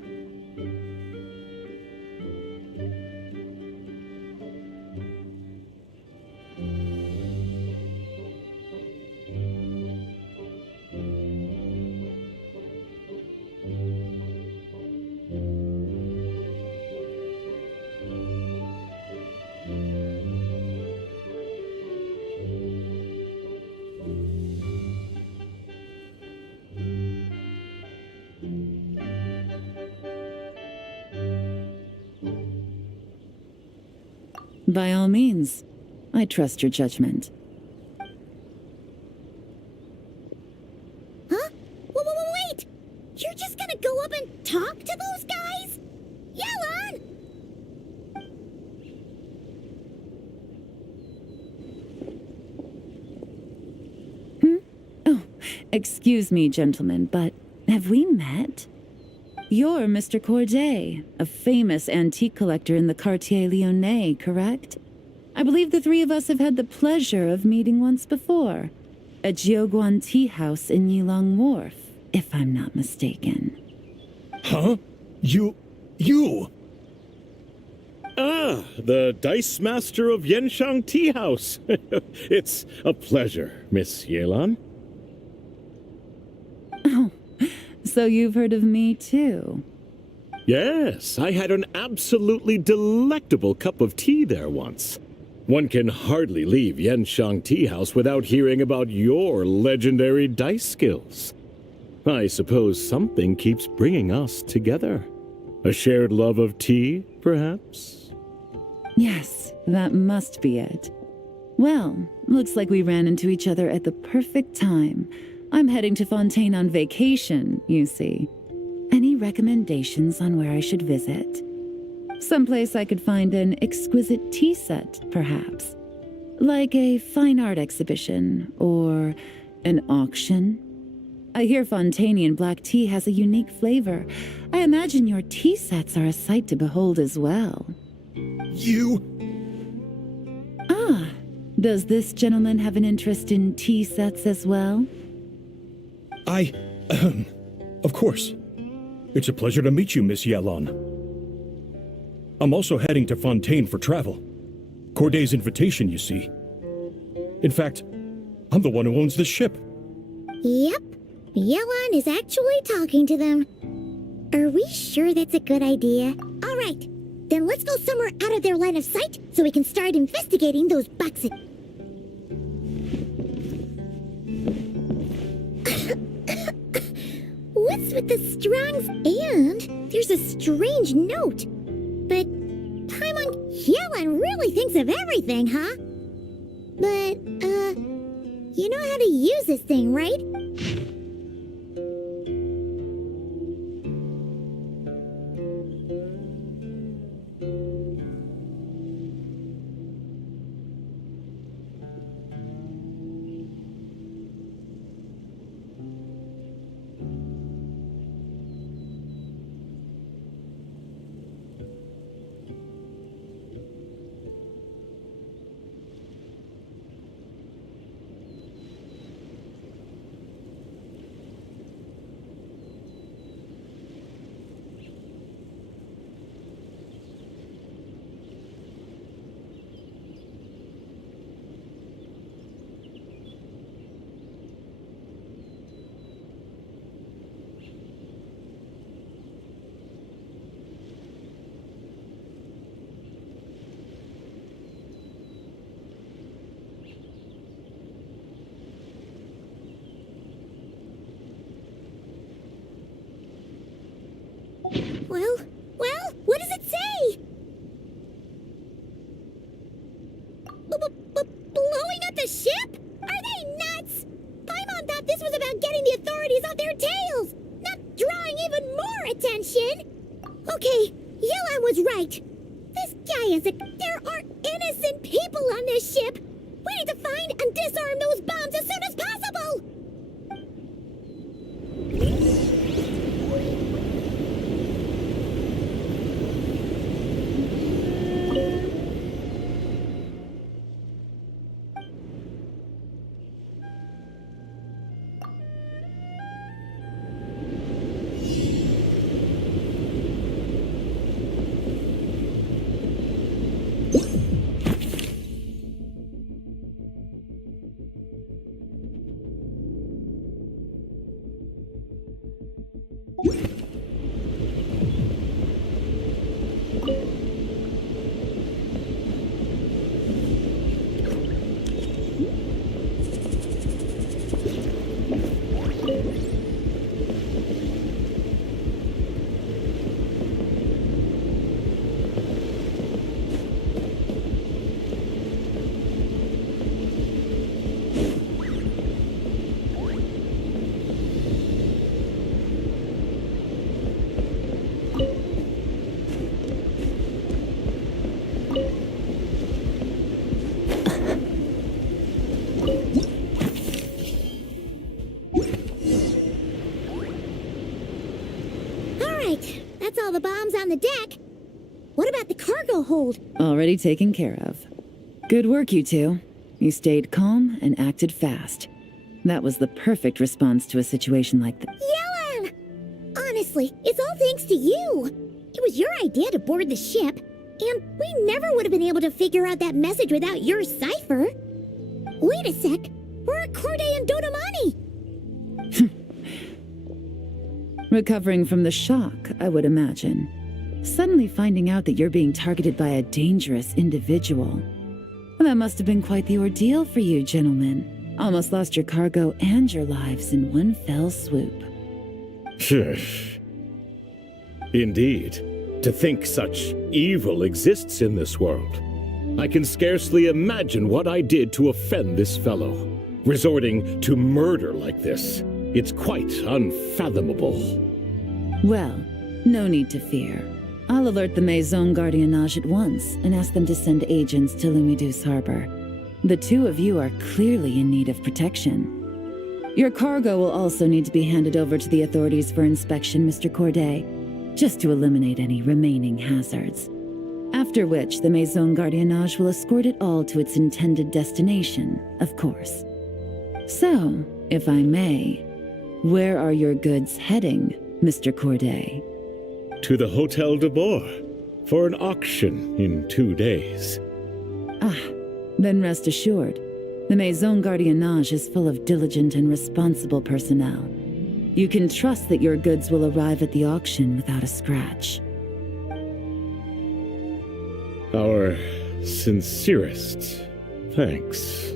By all means, I trust your judgment. Huh? Wait! You're just gonna go up and talk to those guys? Yelan! Oh, excuse me, gentlemen, but have we met? You're Mr. Corday, a famous antique collector in the Quartier Lyonnais, correct? I believe the three of us have had the pleasure of meeting once before, at Jiuguan Tea House in Yilong Wharf, if I'm not mistaken. Huh? You... Ah, the Dice Master of Yenshang Tea House. It's a pleasure, Miss Yelan. Oh, so you've heard of me too? Yes, I had an absolutely delectable cup of tea there once. One can hardly leave Yenshang Tea House without hearing about your legendary dice skills. I suppose something keeps bringing us together. A shared love of tea, perhaps? Yes, that must be it. Well, looks like we ran into each other at the perfect time. I'm heading to Fontaine on vacation, you see. Any recommendations on where I should visit? Someplace I could find an exquisite tea set, perhaps. Like a fine art exhibition, or an auction. I hear Fontanian black tea has a unique flavor. I imagine your tea sets are a sight to behold as well. You... Ah, does this gentleman have an interest in tea sets as well? Of course. It's a pleasure to meet you, Miss Yalon. I'm also heading to Fontaine for travel. Corday's invitation, you see. In fact, I'm the one who owns the ship. Yep. Yelon is actually talking to them. Are we sure that's a good idea? All right. Then let's go somewhere out of their line of sight so we can start investigating those boxes. What's with the strongs? And there's a strange note. But Paimon Yelon really thinks of everything, huh? But, you know how to use this thing, right? Well, what does it say? Blowing up the ship? Are they nuts? Paimon thought this was about getting the authorities off their tails, not drawing even more attention. Okay, Yelon was right. This guy is There are innocent people on this ship. We need to find and disarm those bombs as soon as possible. That's all the bombs on the deck. What about the cargo hold? Already taken care of. Good work, you two. You stayed calm and acted fast. That was the perfect response to a situation like that. Yelon! Honestly, it's all thanks to you. It was your idea to board the ship, and we never would have been able to figure out that message without your cipher. Wait a sec. We're at Corday and Dodomani. Recovering from the shock, I would imagine. Suddenly finding out that you're being targeted by a dangerous individual. That must have been quite the ordeal for you, gentlemen. Almost lost your cargo and your lives in one fell swoop. Indeed. To think such evil exists in this world. I can scarcely imagine what I did to offend this fellow. Resorting to murder like this. It's quite unfathomable. Well, no need to fear. I'll alert the Maison Gardiennage at once and ask them to send agents to Lumidus Harbor. The two of you are clearly in need of protection. Your cargo will also need to be handed over to the authorities for inspection, Mr. Corday, just to eliminate any remaining hazards. After which, the Maison Gardiennage will escort it all to its intended destination, of course. So, if I may, where are your goods heading, Mr. Corday? To the Hotel de Bois for an auction in 2 days. Ah, then rest assured, the Maison Gardiennage is full of diligent and responsible personnel. You can trust that your goods will arrive at the auction without a scratch. Our sincerest thanks.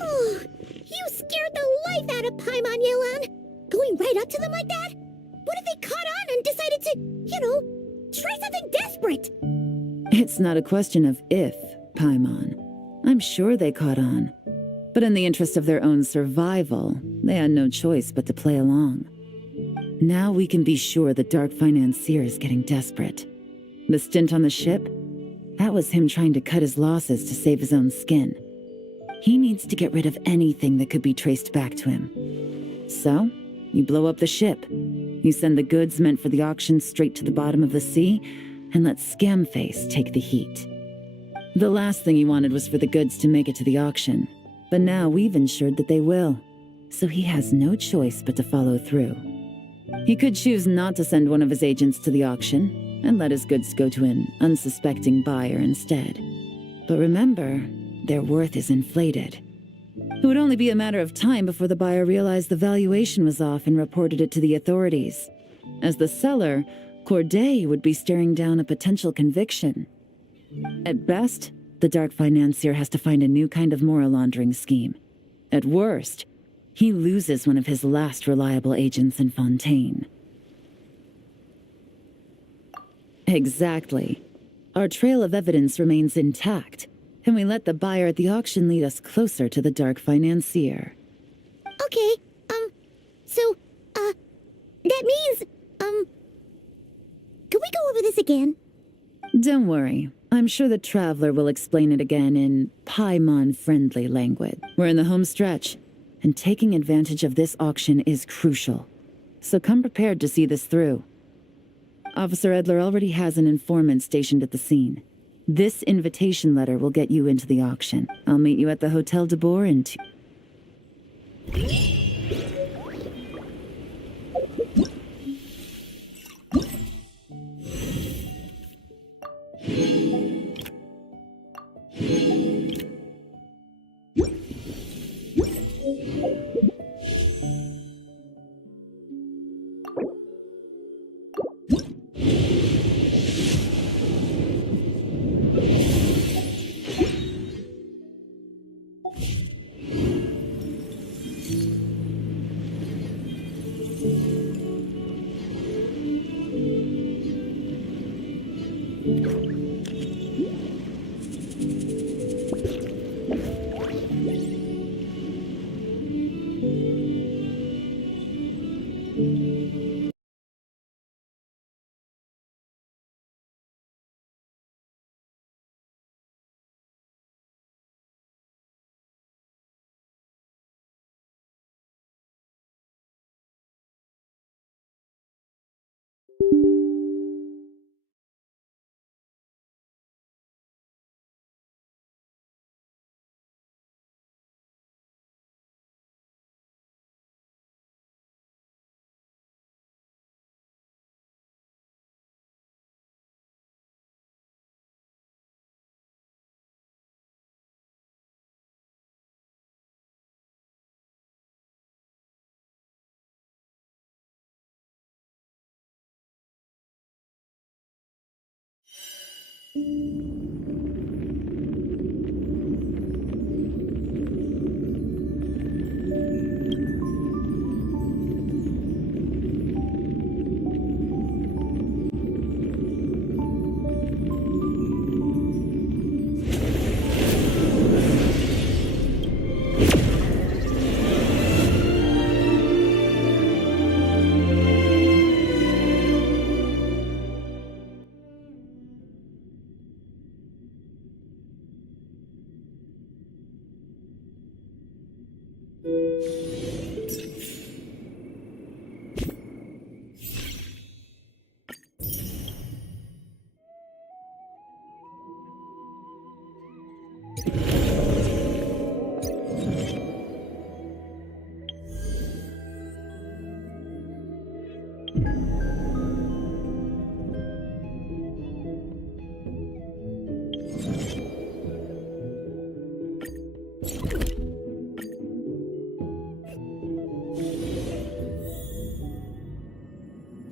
Oh, you scared the life out of Paimon, Yelan. Going right up to them like that? What if they caught on and decided to, try something desperate? It's not a question of if, Paimon. I'm sure they caught on. But in the interest of their own survival, they had no choice but to play along. Now we can be sure the Dark Financier is getting desperate. The stint on the ship? That was him trying to cut his losses to save his own skin. He needs to get rid of anything that could be traced back to him. So, you blow up the ship. You send the goods meant for the auction straight to the bottom of the sea, and let Scamface take the heat. The last thing he wanted was for the goods to make it to the auction, but now we've ensured that they will, so he has no choice but to follow through. He could choose not to send one of his agents to the auction, and let his goods go to an unsuspecting buyer instead. But remember, their worth is inflated. It would only be a matter of time before the buyer realized the valuation was off and reported it to the authorities. As the seller, Corday would be staring down a potential conviction. At best, the Dark Financier has to find a new kind of moral laundering scheme. At worst, he loses one of his last reliable agents in Fontaine. Exactly. Our trail of evidence remains intact, and we let the buyer at the auction lead us closer to the Dark Financier. Okay, that means, can we go over this again? Don't worry. I'm sure the Traveler will explain it again in Paimon-friendly language. We're in the home stretch, and taking advantage of this auction is crucial. So come prepared to see this through. Officer Edler already has an informant stationed at the scene. This invitation letter will get you into the auction. I'll meet you at the Hotel de Bois in 2... Do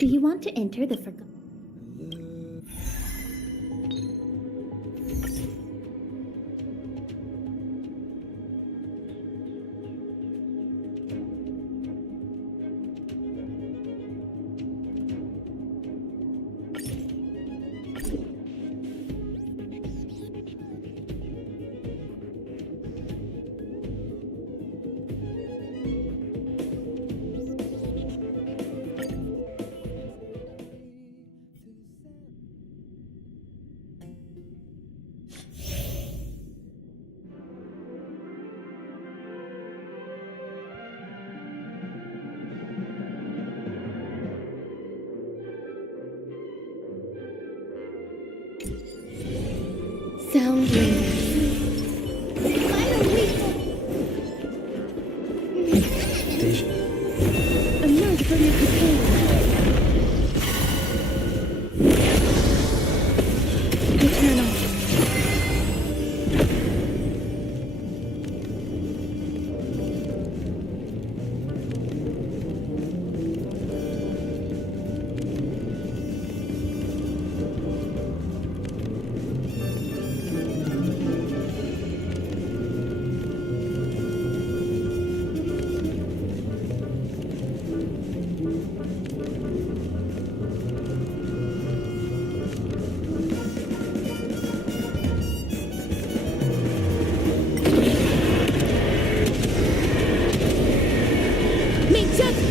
you want to enter the forgotten? Sound Emerge from your cocoon. Eternal.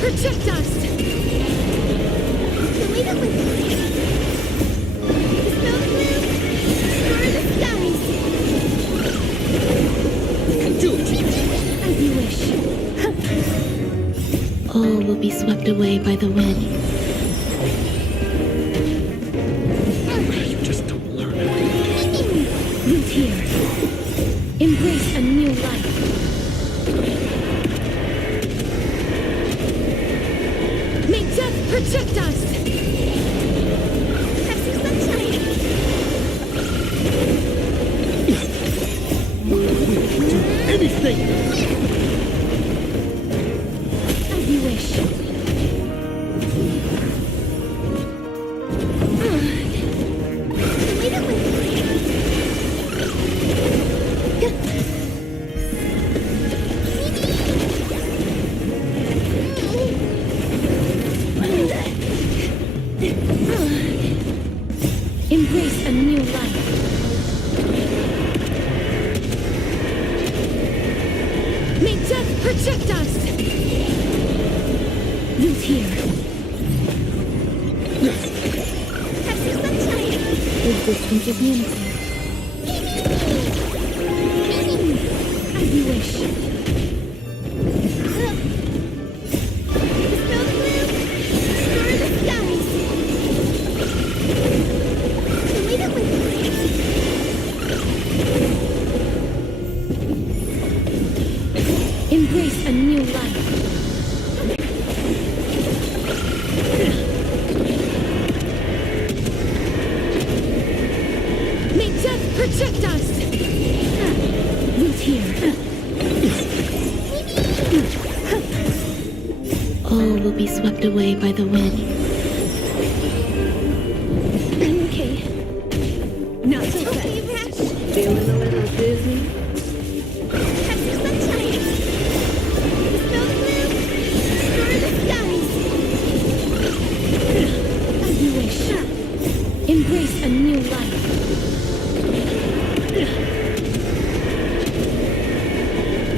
Protect us! Wait up with me. The snow blue, star the skies. Do it! As you wish. All will be swept away by the wind. You just don't learn it. Root here. Embrace a new life. May death protect us! Have some sunshine. Anything! As you wish. Wait up with me. Embrace a new life. May death protect us! Root here. Have some sunshine. With distance is unity. As you wish. The snow blue, star the skies. Wait up with me. Embrace a new life. May death protect us! Root here. All will be swept away by the wind. I'm okay. Not so fast. Okay, Rash. Feeling a little dizzy? Have some sunshine. The snow blue, star the skies. As you wish. Embrace a new life.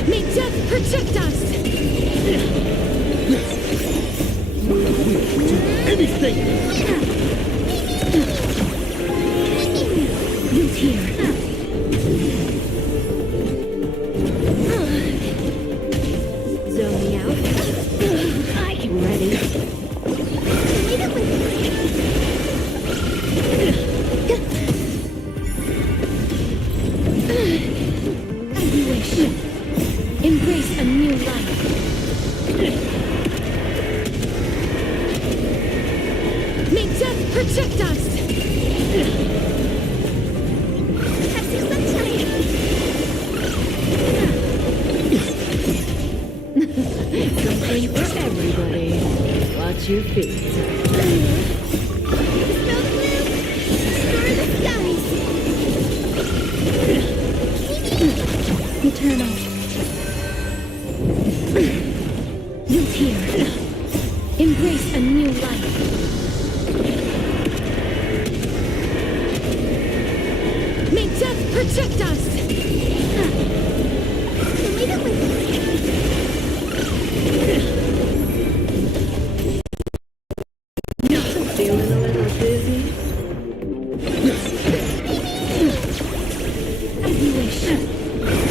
May death protect us! As you wish. Embrace a new life. May death protect us! Have some sunshine. Something for everybody. Watch your feet. Smell the blue. Star the skies. Eternal. You'll hear. Embrace a new life. May death protect us! Leave it with Feeling a little dizzy? As you wish.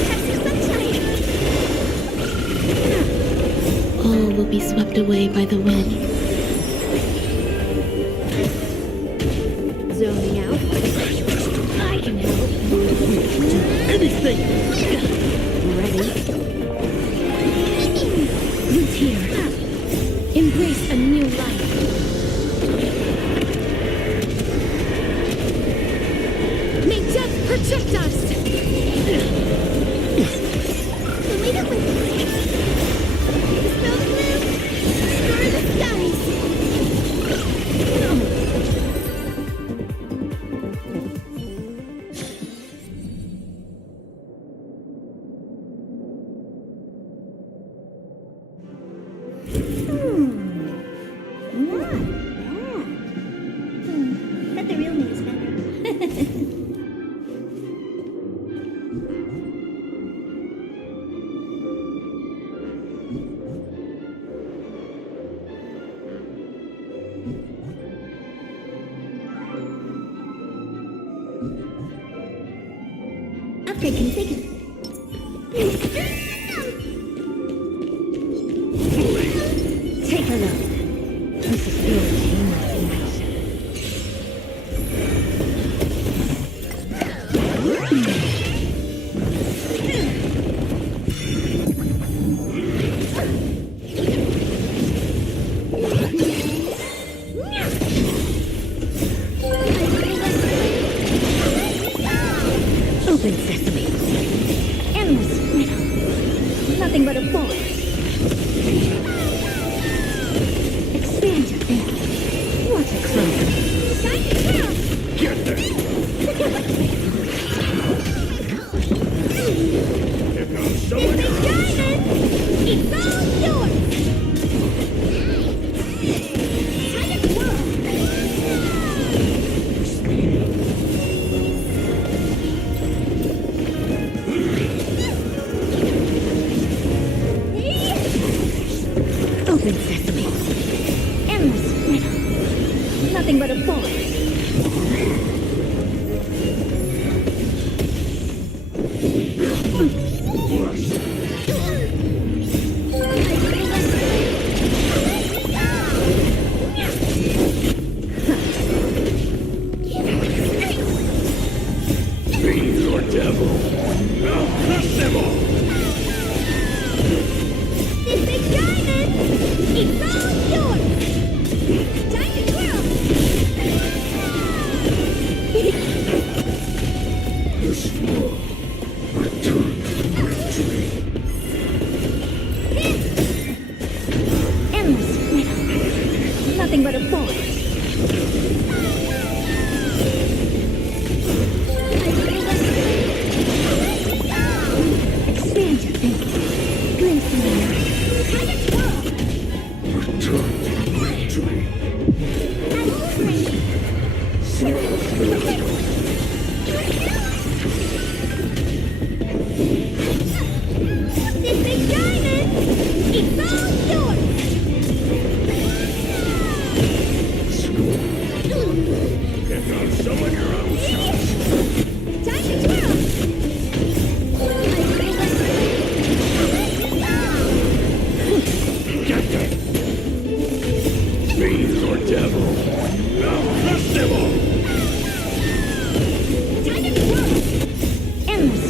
Have some sunshine. All will be swept away by the wind. Zoning out. I can help. Anything! Ready? Roots here. Embrace a new life. May death protect us! Leave it with Smell the blue. Star the skies. Not bad. Bet the real name's better. Upgrade configured. Take a look. This is your painless information. Open sesame. Endless riddle. Nothing but a ball. Expand your thinking. Watch it closer. Shine it down. Get there! Here comes someone Big diamond. It's all yours. Time to twirl. Open sesame. Endless riddle. Nothing but a ball. Be your devil! I'll crush them all! This big diamond. It's all yours. Time to twirl. This war return to me. Endless riddle. Nothing but a ball. Expand your thinking. Glimpse the mirror. Time to twirl. Return to me. This big diamond. It's all yours. Here comes someone your own size. Time to twirl. Get them! Be your devil! I'll crush them all! Time to twirl. Endless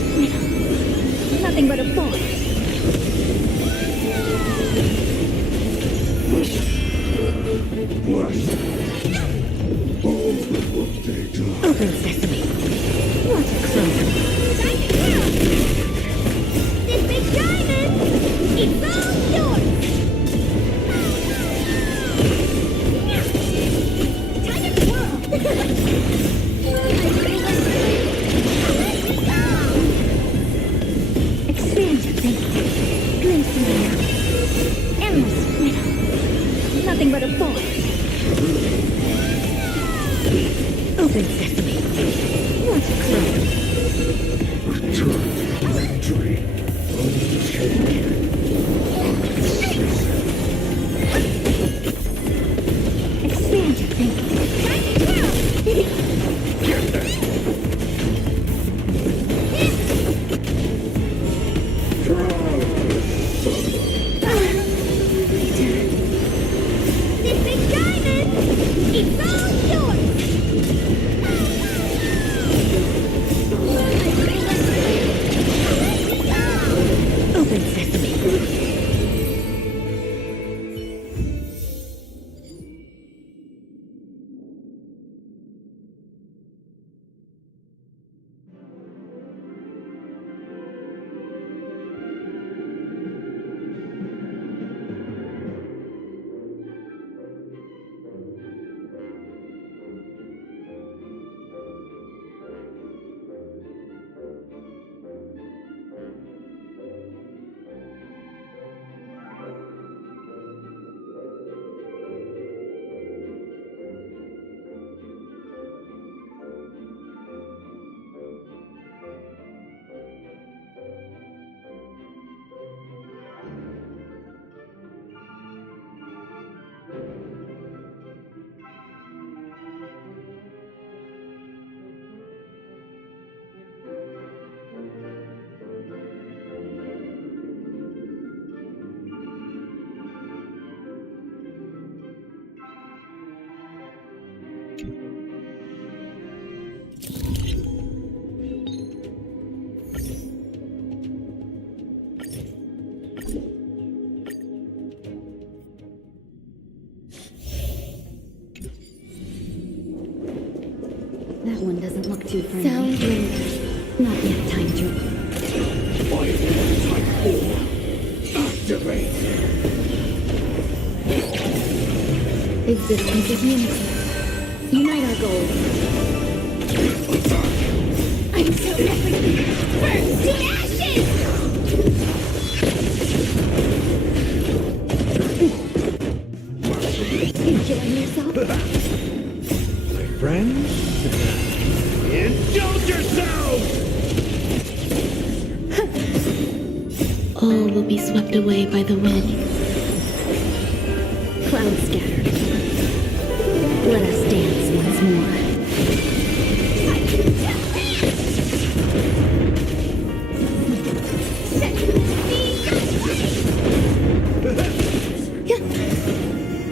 Nothing but a thought. Open sesame. What a crumb. This big diamond, it's all yours! Time to twirl! Expand your thinking. Glimpse through the night. Endless freedom. Nothing but a thought. Open sesame. What a crumb. Expand your thinking. This big diamond, it's all yours! Open sesame. That one doesn't look too friendly. Sound lingers. Not yet, time to. Activate! Existence is unity. Unite our goals. I'm so everything burns to ashes! Enjoying yourself? My friends? Indulge yourselves! All will be swept away by the wind. Clouds scattered. Let us dance once more.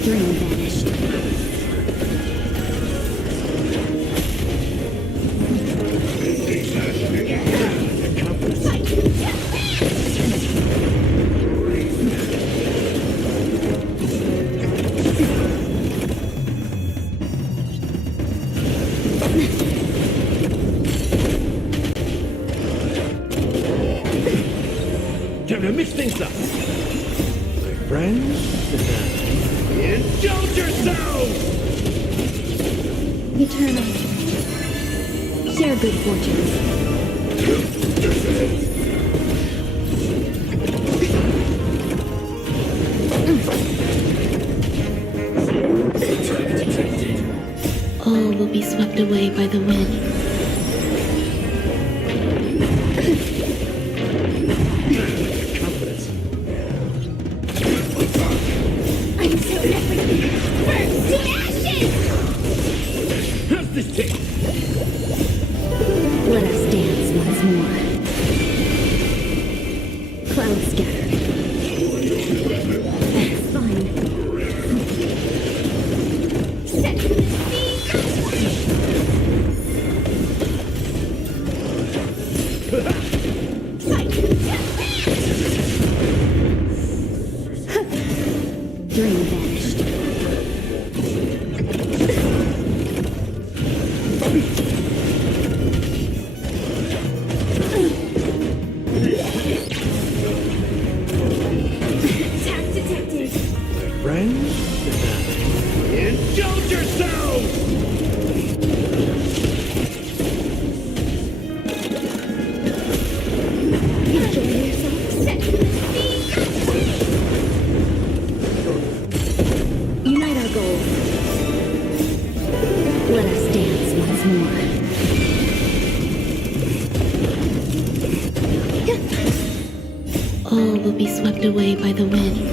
Dream vanished. Time to mix things up. My friends? Indulge yourselves! Eternal. Share good fortunes. All will be swept away by the wind. I'm so everything burns to ashes! How's this taste? Let us dance once more. Clouds scattered. That's fine. Dream vanished. Attack detected. Friends? Indulge yourself! Enjoy yourself. Set. Unite our goals. Let us dance once more. All will be swept away by the wind.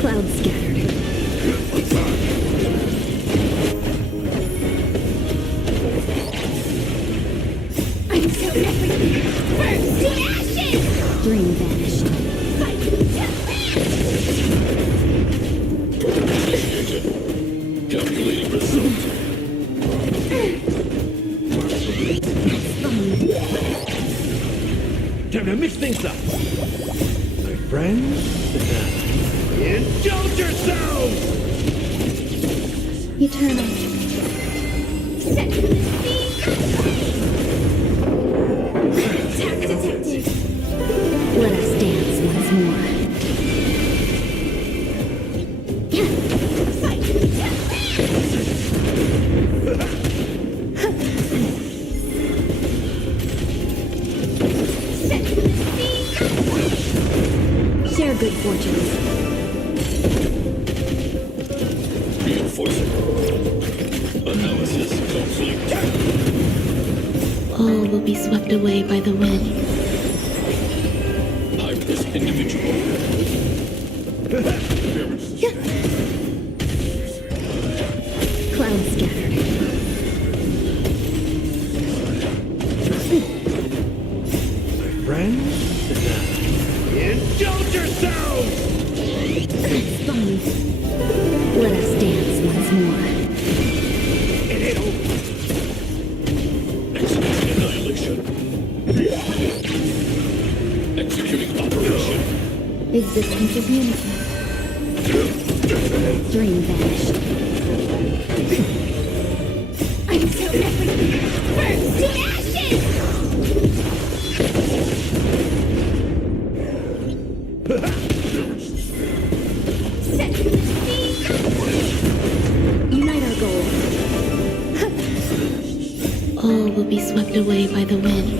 Clouds scattered. I'm so everything. Burn to ashes. Dream vanished. Calculating result. Time to mix things up. My friends? Indulge yourselves! Eternal. Set. Attack detected. Let us dance once more. Share good fortunes. Reinforcing. Analysis complete. All will be swept away by the wind. I'm this individual. Clouds scattered. My friends? Indulge yourselves! It's fine. Let us dance once more. Executing annihilation. Executing operation. Existence is unity. Dream vanished. I'm so everything. Burn to ashes. Set. Unite our goals. All will be swept away by the wind.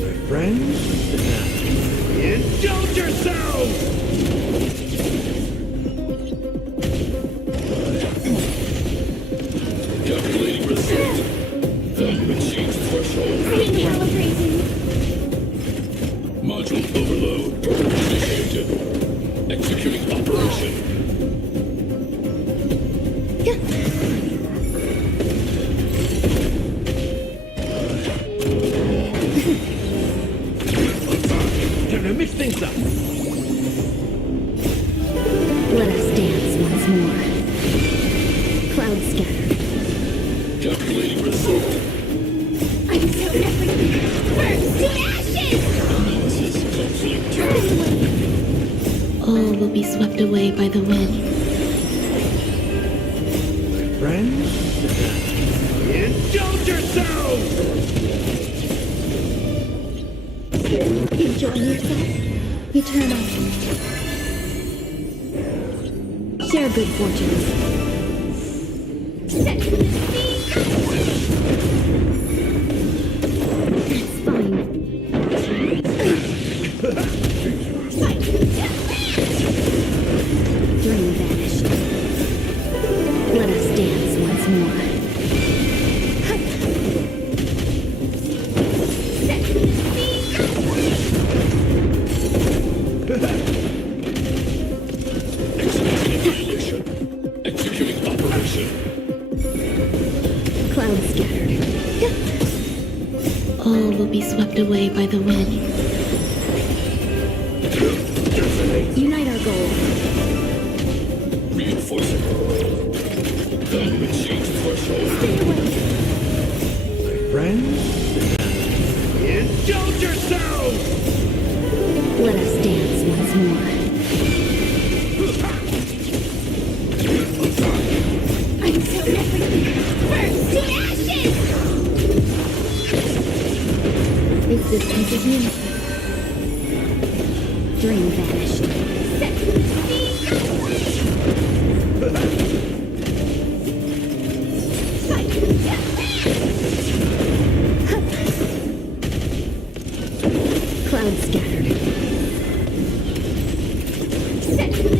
My friends? Indulge yourselves! Calculating result. Value exceeds threshold. Recalibrating. Module overload. Initiated. Executing operation. Time to mix things up. Let us dance once more. Clouds scattered. Calculating result. I'm so everything. Burn to ashes. Analysis complete. All will be swept away by the wind. My friends? Indulge yourselves! Enjoy yourself. Eternal. Share good fortunes. Set. It's fine. Dream vanished. Let us dance once more. Executing annihilation. Executing operation. Clouds scattered. All will be swept away by the wind. Unite our goal. Reinforcing. Value exchange threshold. Friends? Indulge yourselves! Let us dance once more. Until everything burns to ashes! Existence is meaningful. Dream vanished. Set me Fight! Cloud scattered. Set me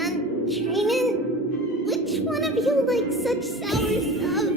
And Trainin, which one of you likes such sour stuff?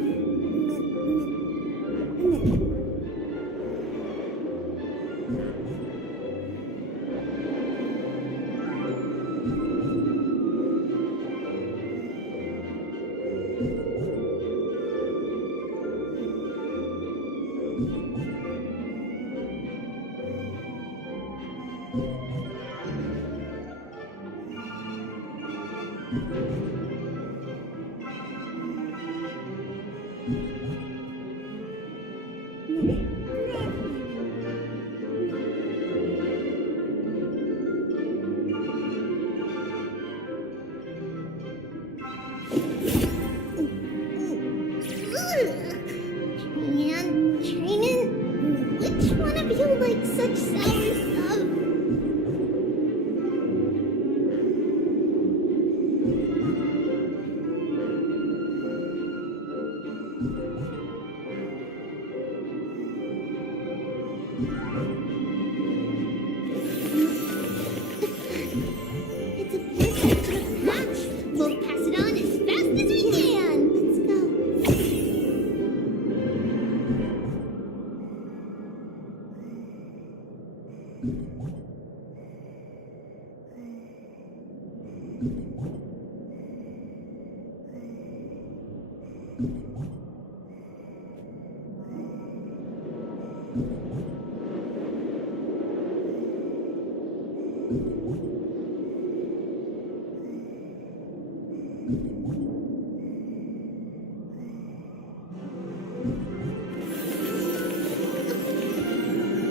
And Trainin, which one of you likes such sour stuff? It's a perfect match. We'll pass it on as fast as we can. Let's go.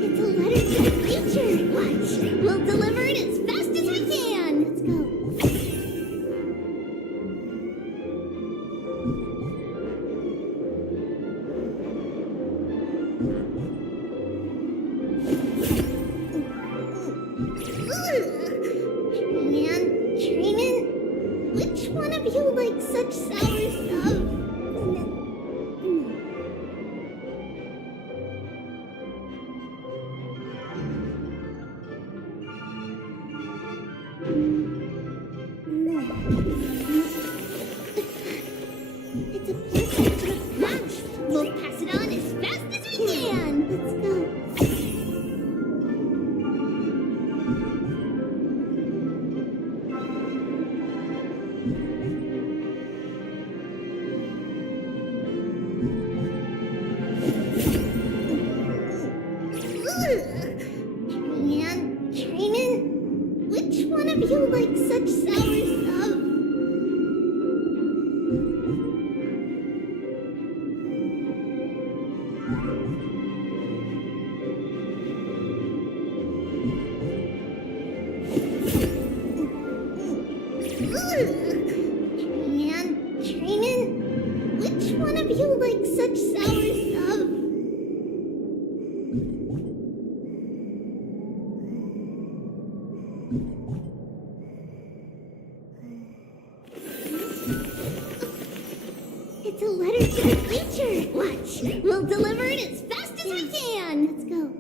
It's a letter to the future. Watch. We'll deliver it as fast as we can. Let's go. And Trainin, which one of you likes such sour stuff? It's a perfect match. We'll pass it on as fast as we can. Let's go. And Trainin, which one of you likes such sour stuff? And Trainin, which one of you likes such sour stuff? It's a letter to the future. Watch. We'll deliver it as fast as we can. Let's go.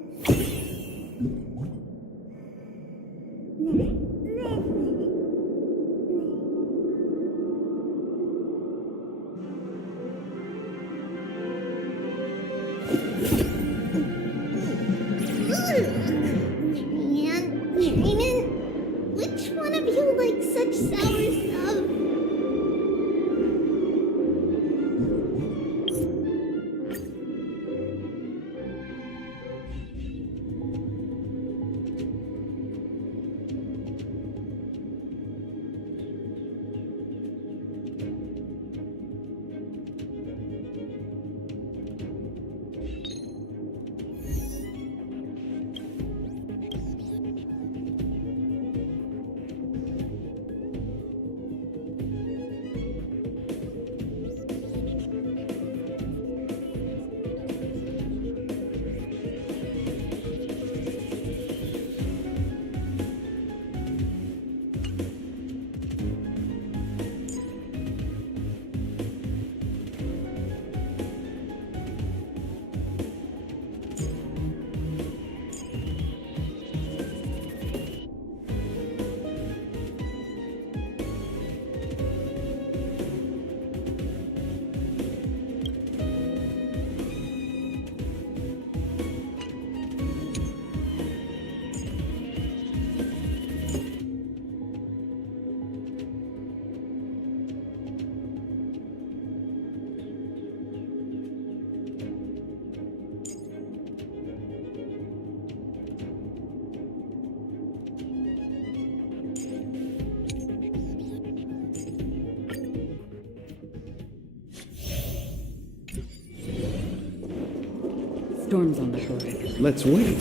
Storms on the horizon. Let's wait.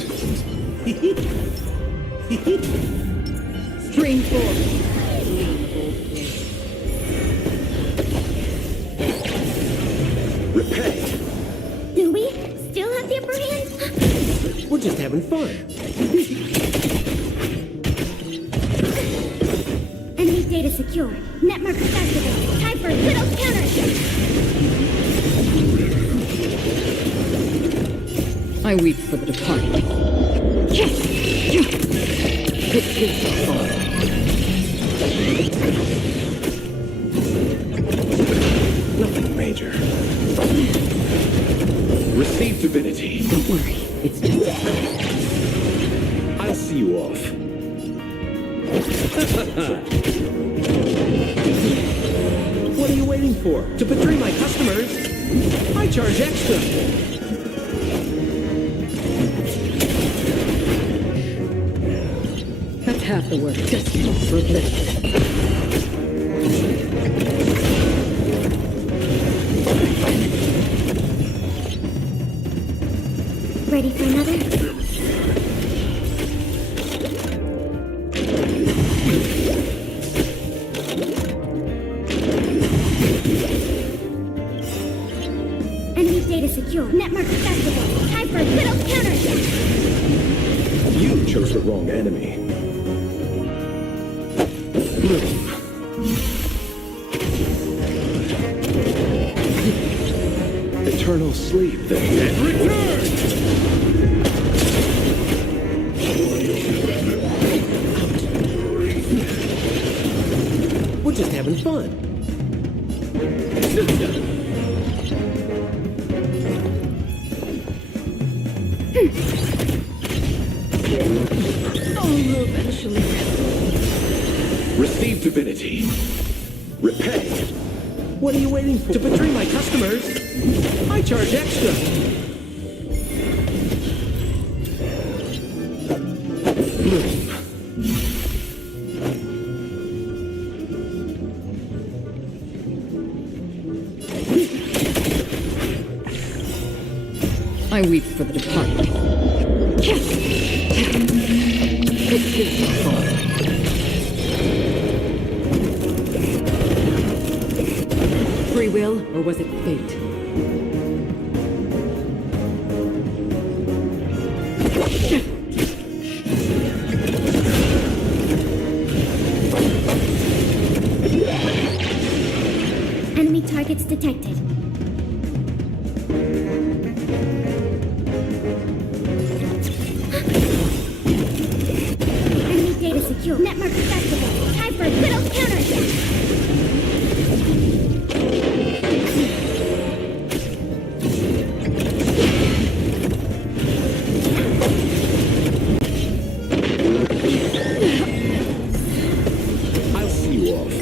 Stream force. Repay. Do we still have the upper hand? We're just having fun. Enemy data secure. Net markers activated. Time for little counter. I weep for the departed. It is the fall. Nothing major. Receive divinity. Don't worry, it's just I'll see you off. What are you waiting for? To betray my customers? I charge extra. That's half the work. Just for a bit. Ready for another? Enemy data secure. Net markers activated. Time for little counter. You chose the wrong enemy. Eternal sleep, then. And return! We're just having fun. Receive divinity. Repay. What are you waiting for? To betray my customers? I charge extra. I weep for the departed. It is the fall. Free will, or was it fate? Enemy targets detected. Enemy data secure. Net markers activated. Time for little counter. I'll see you off.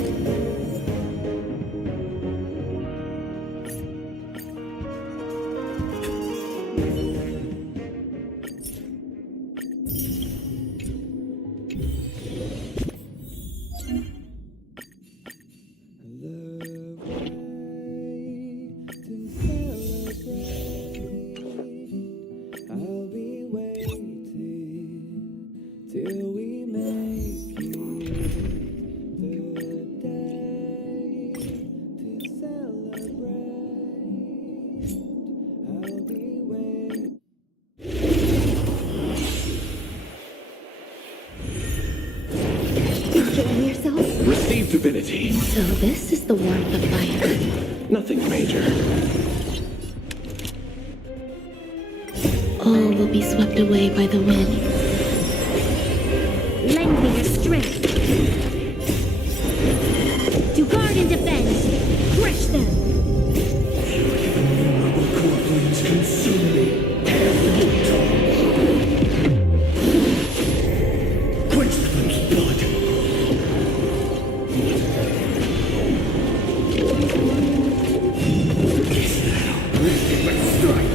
Enjoying yourself? Receive divinity. So this is the warmth of fire. Nothing major. All will be swept away by the wind. Lend me your strength. To guard and defend. Crush them. Goblins consume me. Quench them blood. Let's strike.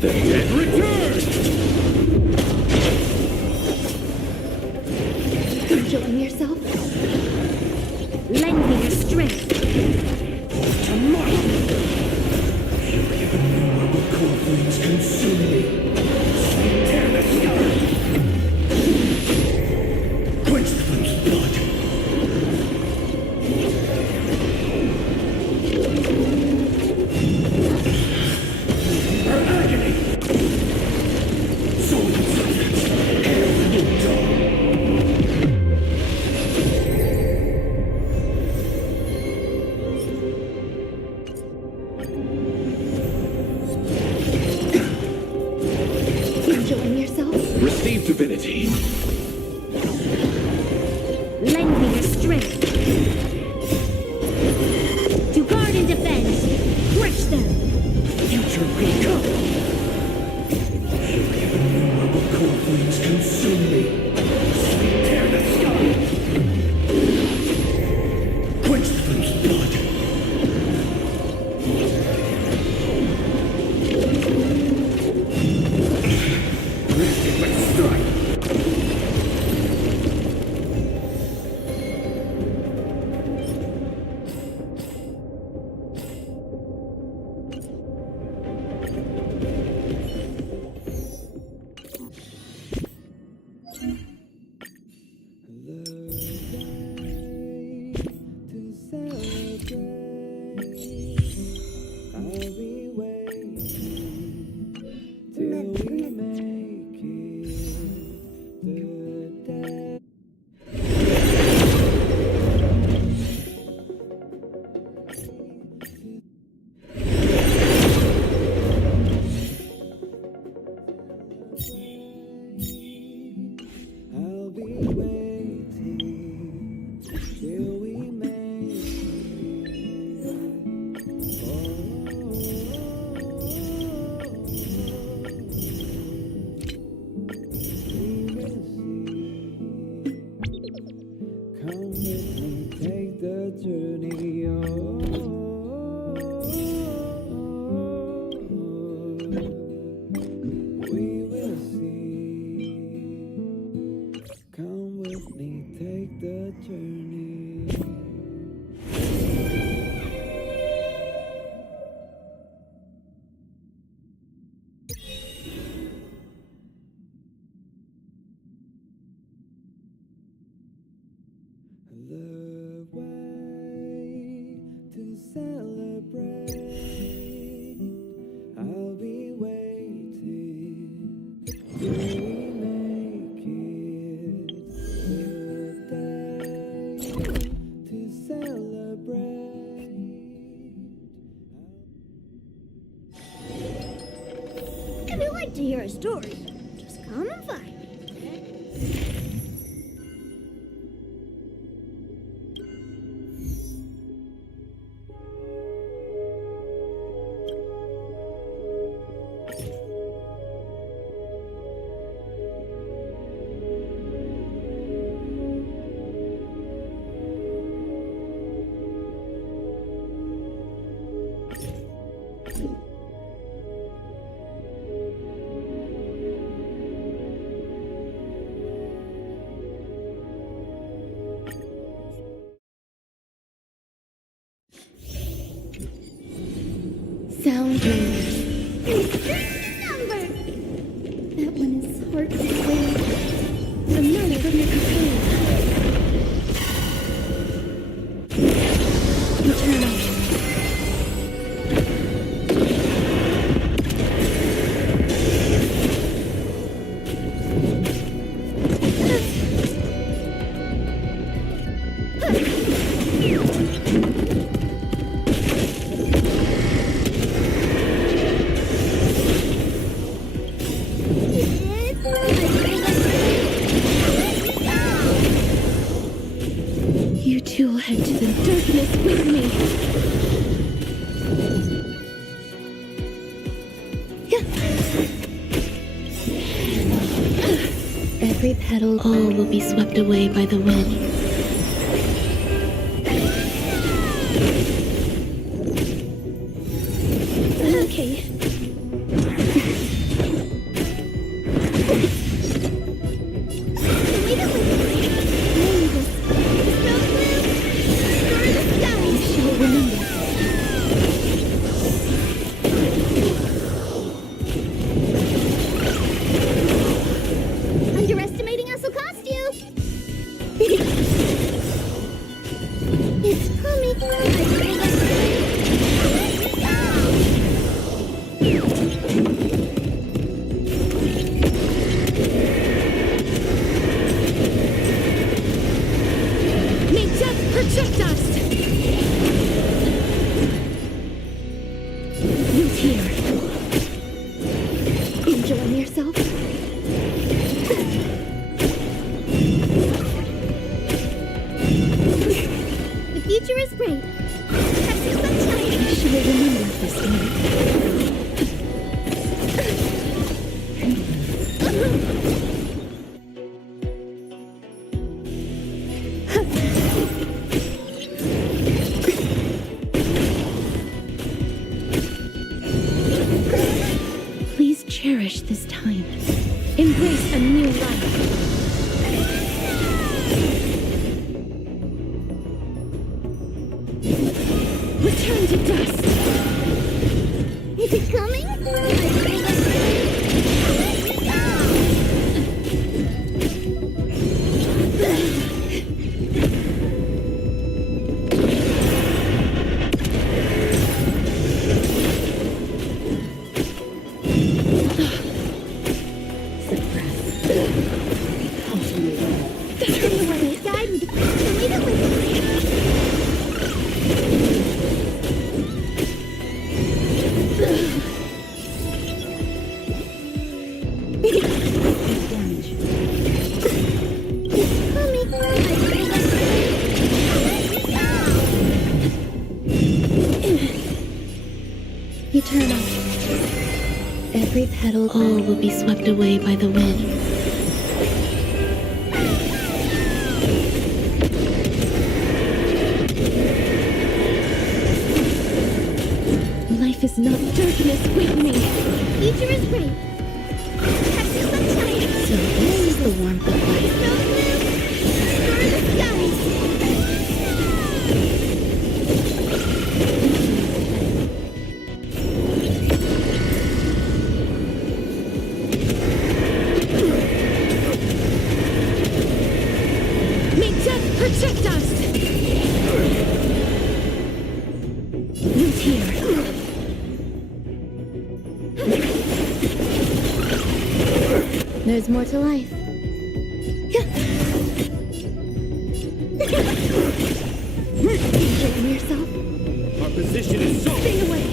Then return! divinity. Lend me your strength. To guard and defend. Crush them. Future may come. Innumerable cold flames consume me. Tear the sky. Quench the flame's blood. Let's strike. If you like to hear a story, just come and find me. Sound rangers. Number. That one is hard to explain. Another from your companion. Eternal. You two will head to the darkness with me. Every petal, all will be swept away by the wind. Okay. Underestimating us will cost you. It's coming. May death protect us. Who's here? Enjoying yourself? this game. Please cherish this time. Embrace a new life. Return to dust. Is it coming? Eternal. Every petal, all will be swept away by the wind. Life is not darkness with me. Future is great. Catch the sunshine. So this is the warmth of life. Snow blue. Star the skies. May death protect us! Root here. There's more to life. Enjoying yourself? Our position is so... Stay away.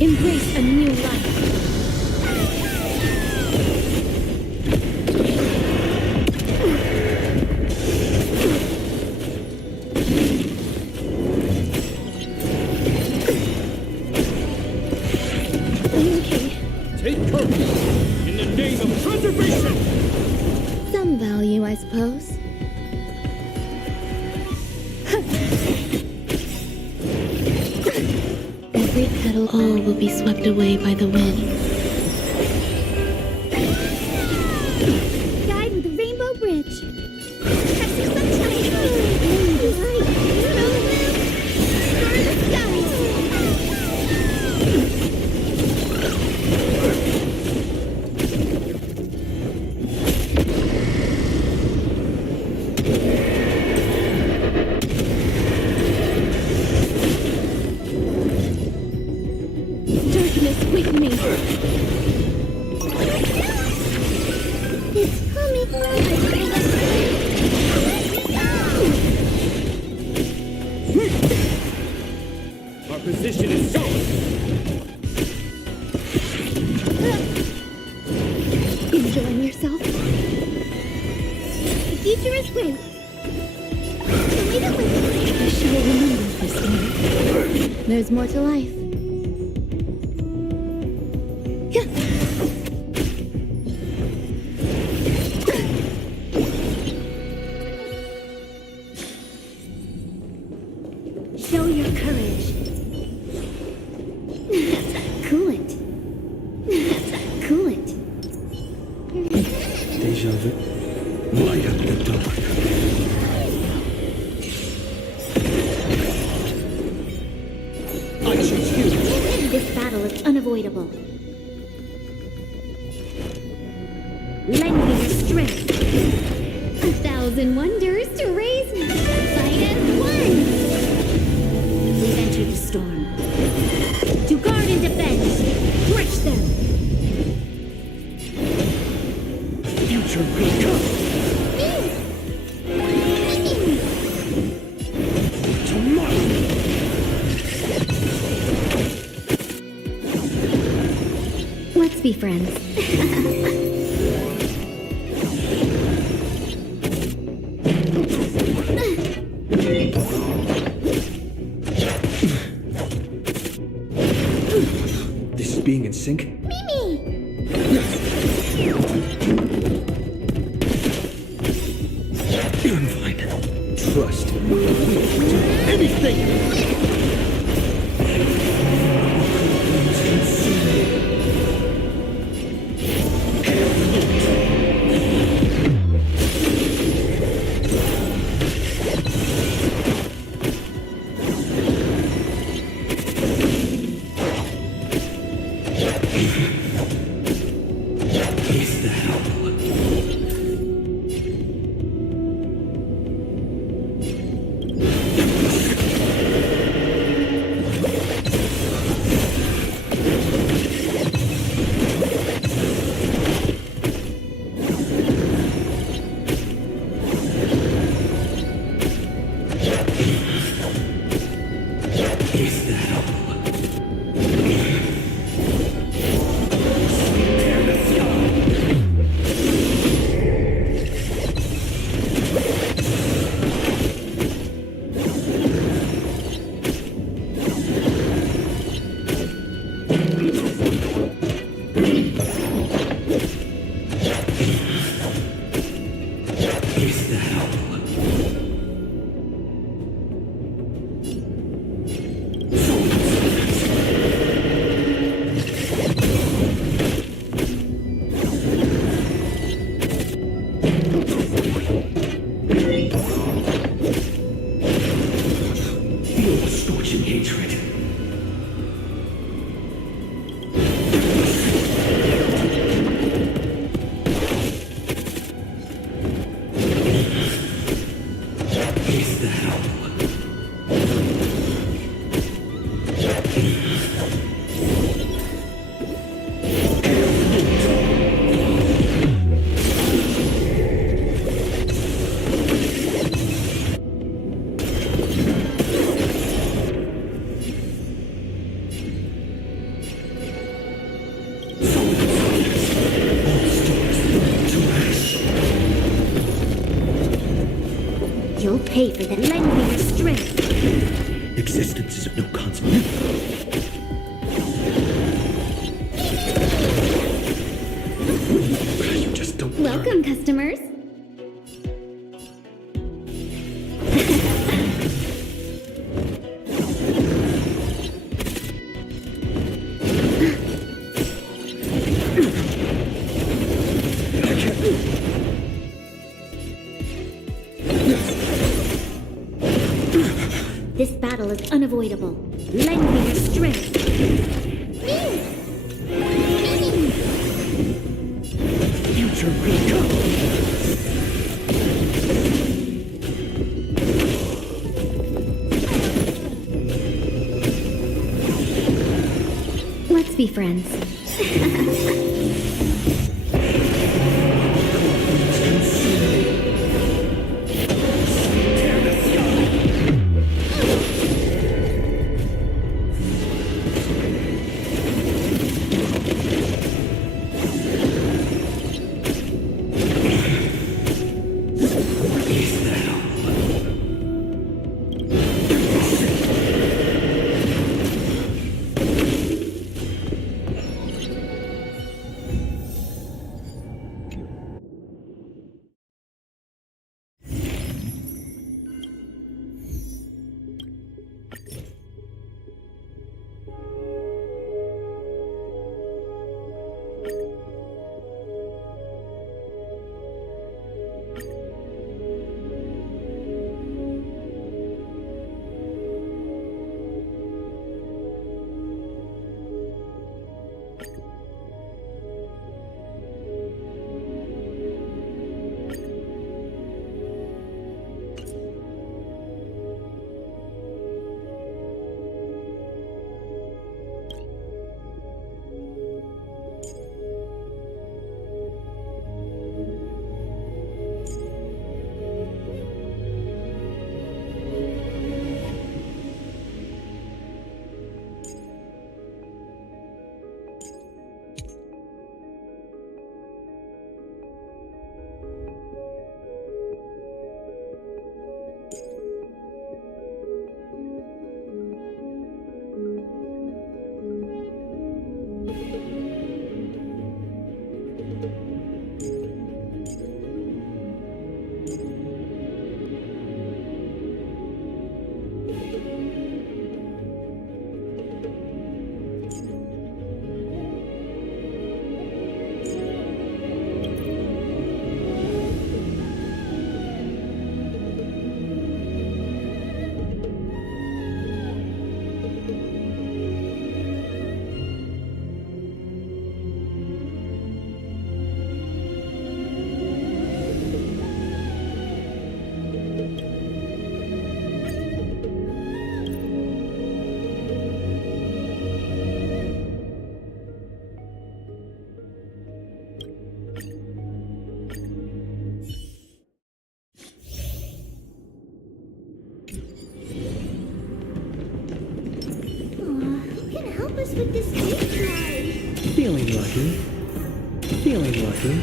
Embrace a new life. Take courage in the name of preservation! Some value, I suppose. Every petal, all will be swept away by the wind. Guide with the rainbow bridge. Catch the sunshine. Light. Snow blue. Star the skies. Darkness with me. It's coming. Our position is so... Enjoying yourself? The future is great. I shall remember this day. There's more to life. Show your courage. Coolant. Coolant. Deja vu. Light up the dark. I choose you. This battle is unavoidable. Lend me your strength. 1,000 wonders to raise me. Fight as one. We've entered the storm. To guard and defend. Crush them. future will come. Tomorrow. Let's be friends. This is being in sync? I'm fine. Trust. Do anything! Is that all? Is that all? Tear the sky! Is that all? Feel the scorching hatred. Is that all? You'll pay for that. Lend me your strength. Existence is of no consequence. You just don't Welcome, customers. This battle is unavoidable. Lend me your strength. Future will come. Let's be friends. Tear the sky! Is that all? like this stage life. Feeling lucky. Feeling lucky.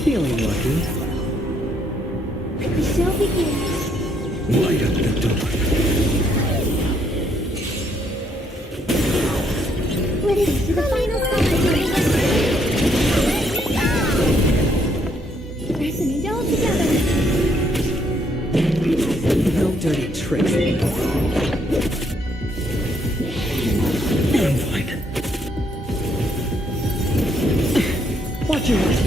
Feeling lucky. The show begins. Light up the dark. With it to the final song. Pressing it all together. No dirty tricks. I'm fine. Watch your head.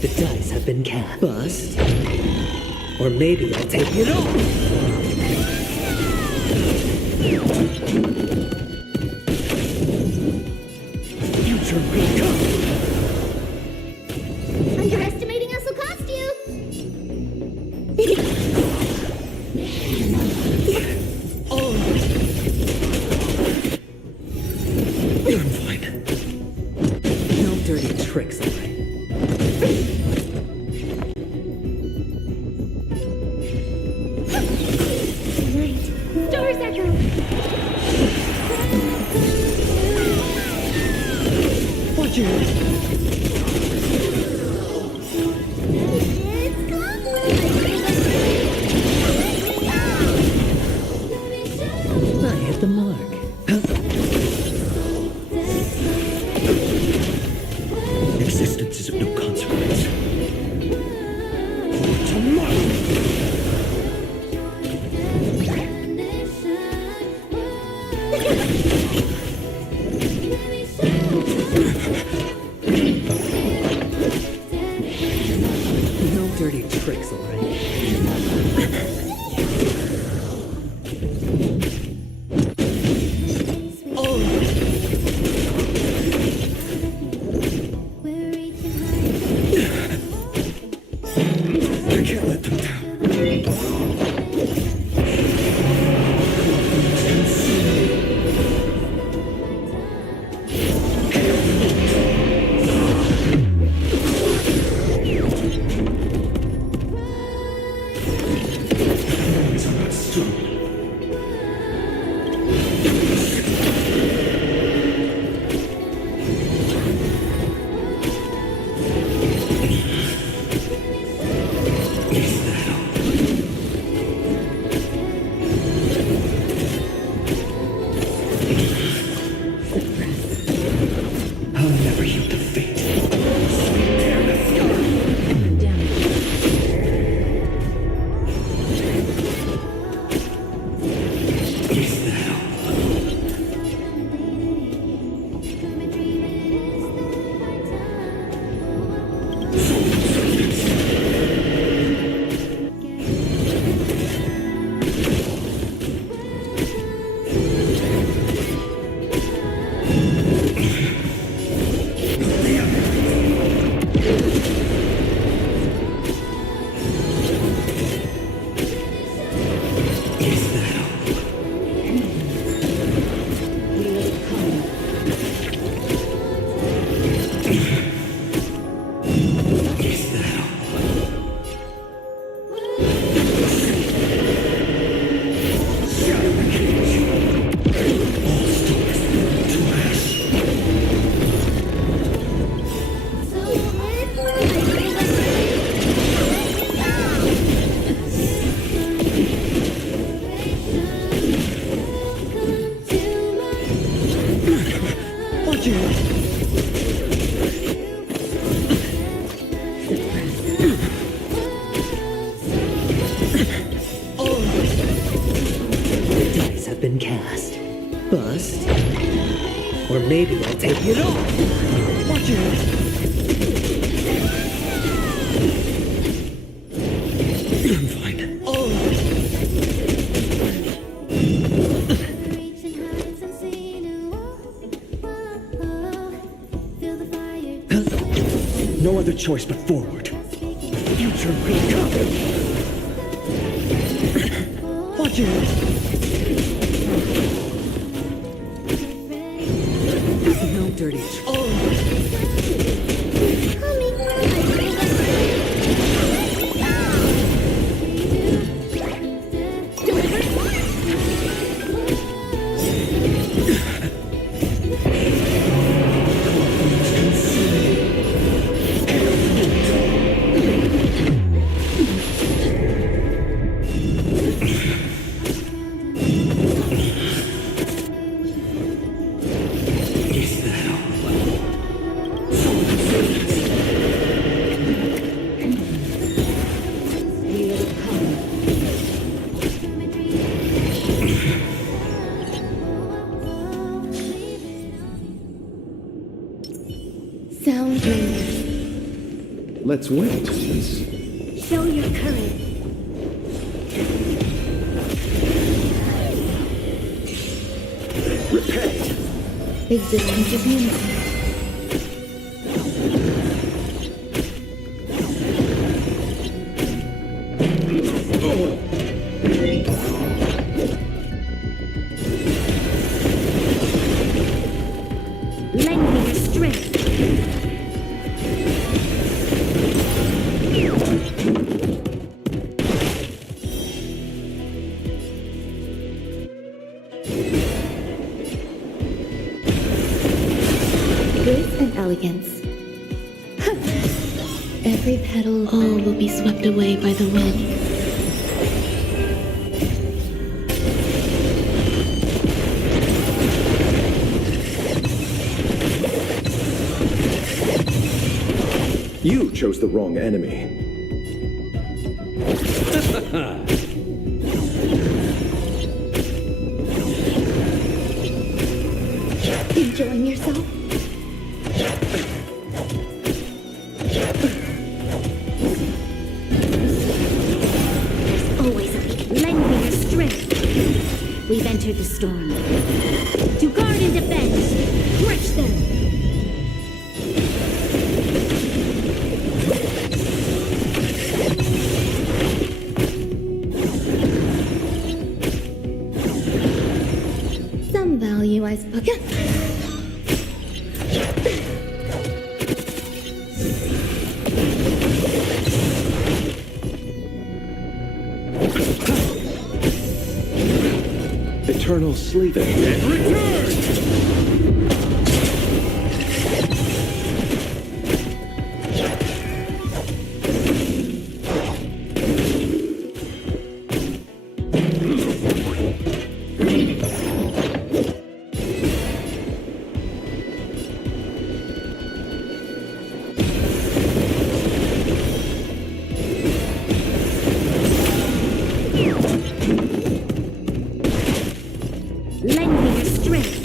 The dice have been cast. Bust. Or maybe I'll take it all. Future will come. Underestimating us will cost you. I'm fine. No dirty tricks, alright? Tonight, stars echo. Watch your head. It's I hit the mark. Existence is of no consequence. Tomorrow! No dirty tricks, alright? I can't let them down. Memories are not strong. Is that all? I'll never yield to fate. Tear the sky. Is that all? Is that all? Is that all? Shatter the cage. All stars burn to ash. Watch your head. The dice have been cast. Bust. Or maybe I'll take it all. Watch your head. I'm fine. No other choice but forward. Future will come. Watch your head. No dirty. Sound bringers. Let's wait and see. Show your courage. Repent! Existence is unity. Lend me your strength. Grace and elegance. Every petal, all will be swept away by the wind. You chose the wrong enemy. Enjoying yourself? There's always a weak. Lend me your strength. We've entered the storm. To guard and defend. Crush them. Some value, I suppose. Eternal sleeping. And return! Lend me your strength.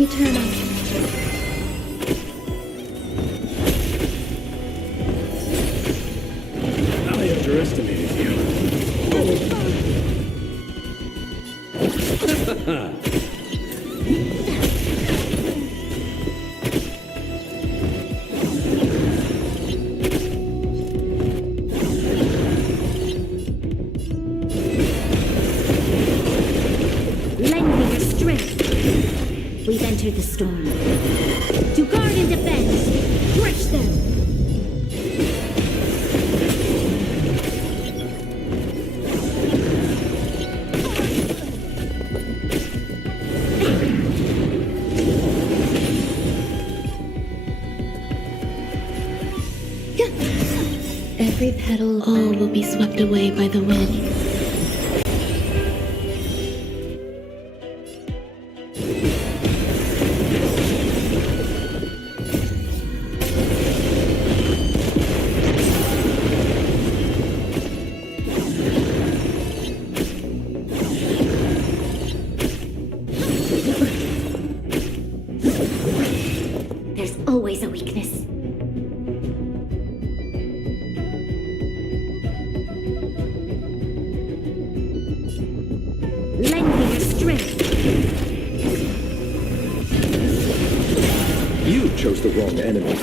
Eternal. I underestimated you. Lend me your strength. We've entered the storm. To guard and defend. Crush them. Every petal, all will be swept away by the wind. There's always a weakness. Lend me your strength. You chose the wrong enemy.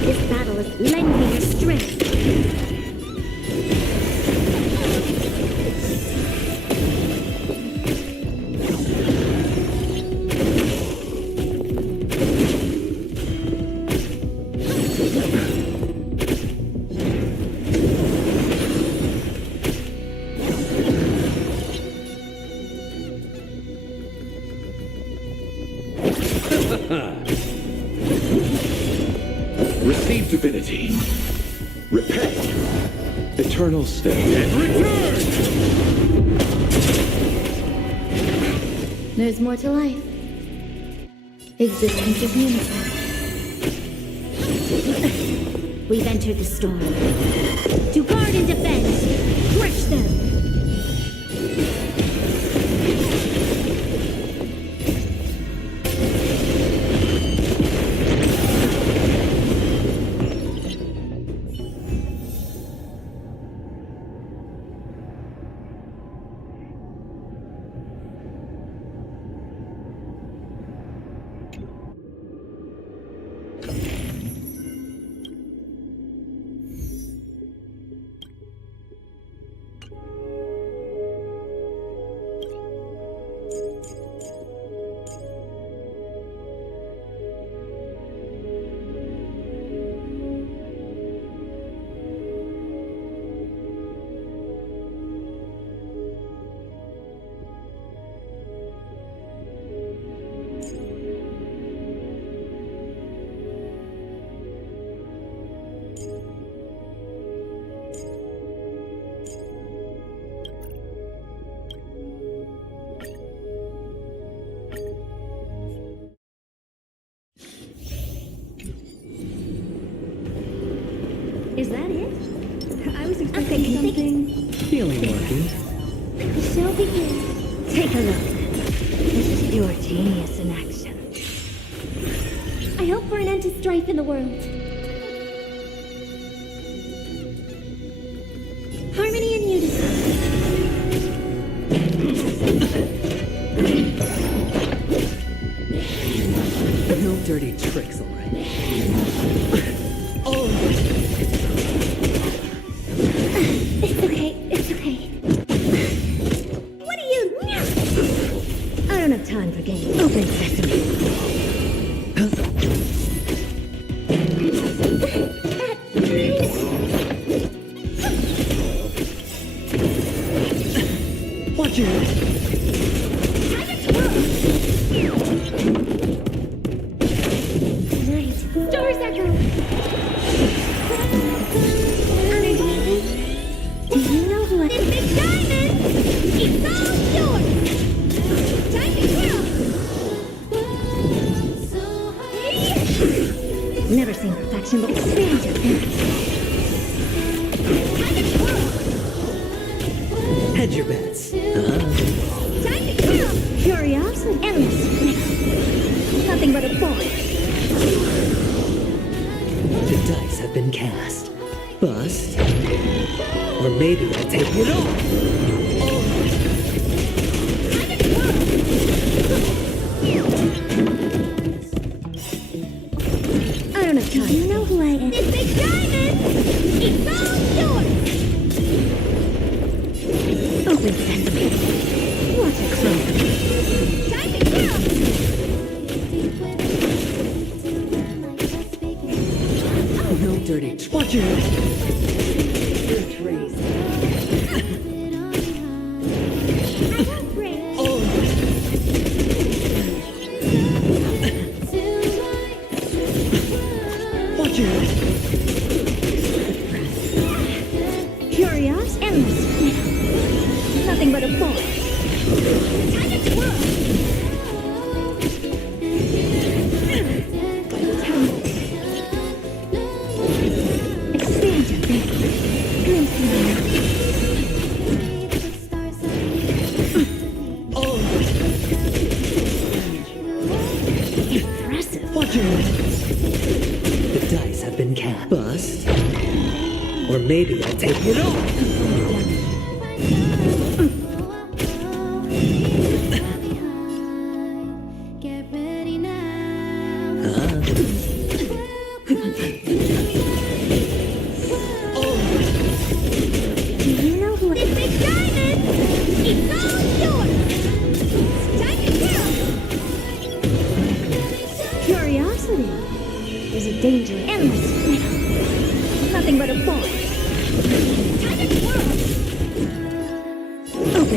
This battle is lend me your strength. Eternal step. There's more to life. Existence is unity. We've entered the storm. To guard and defend, crush them! Is that it? I was expecting something. Feeling lucky. The show begins. Take a look. This is pure genius in action. I hope for an end to strife in the world. Harmony and unity. No dirty tricks, alright. Oh! It's okay. It's okay. What are you? I don't have time for games. Open sesame. Watch your head. Night. Stars echo. Do you know who I am? Big diamond! It's all yours! Time to twirl! Never seen perfection, but expand your thinking. Time to twirl! Hedge your bets. Time to twirl! Curiosity. Endless. Nothing but a ball. The dice have been cast. Bust. Or maybe I'll take it all. I don't have time. You know who I am? This big diamond! It's all yours! Open sesame. What a crowd. Time to twirl! No dirty. Watch your head. Watch your head. Curious. Endless. Nothing but a ball. Time to twirl! Expand your thinking. Glimpse me. Impressive. Watch your head. The dice have been cast. Bust. Or maybe I'll take it all. Get ready now. Do you know who I This big diamond! It's all yours! Time to twirl! Curiosity. There's a danger. Endless. Nothing but a ball. Time to twirl! Open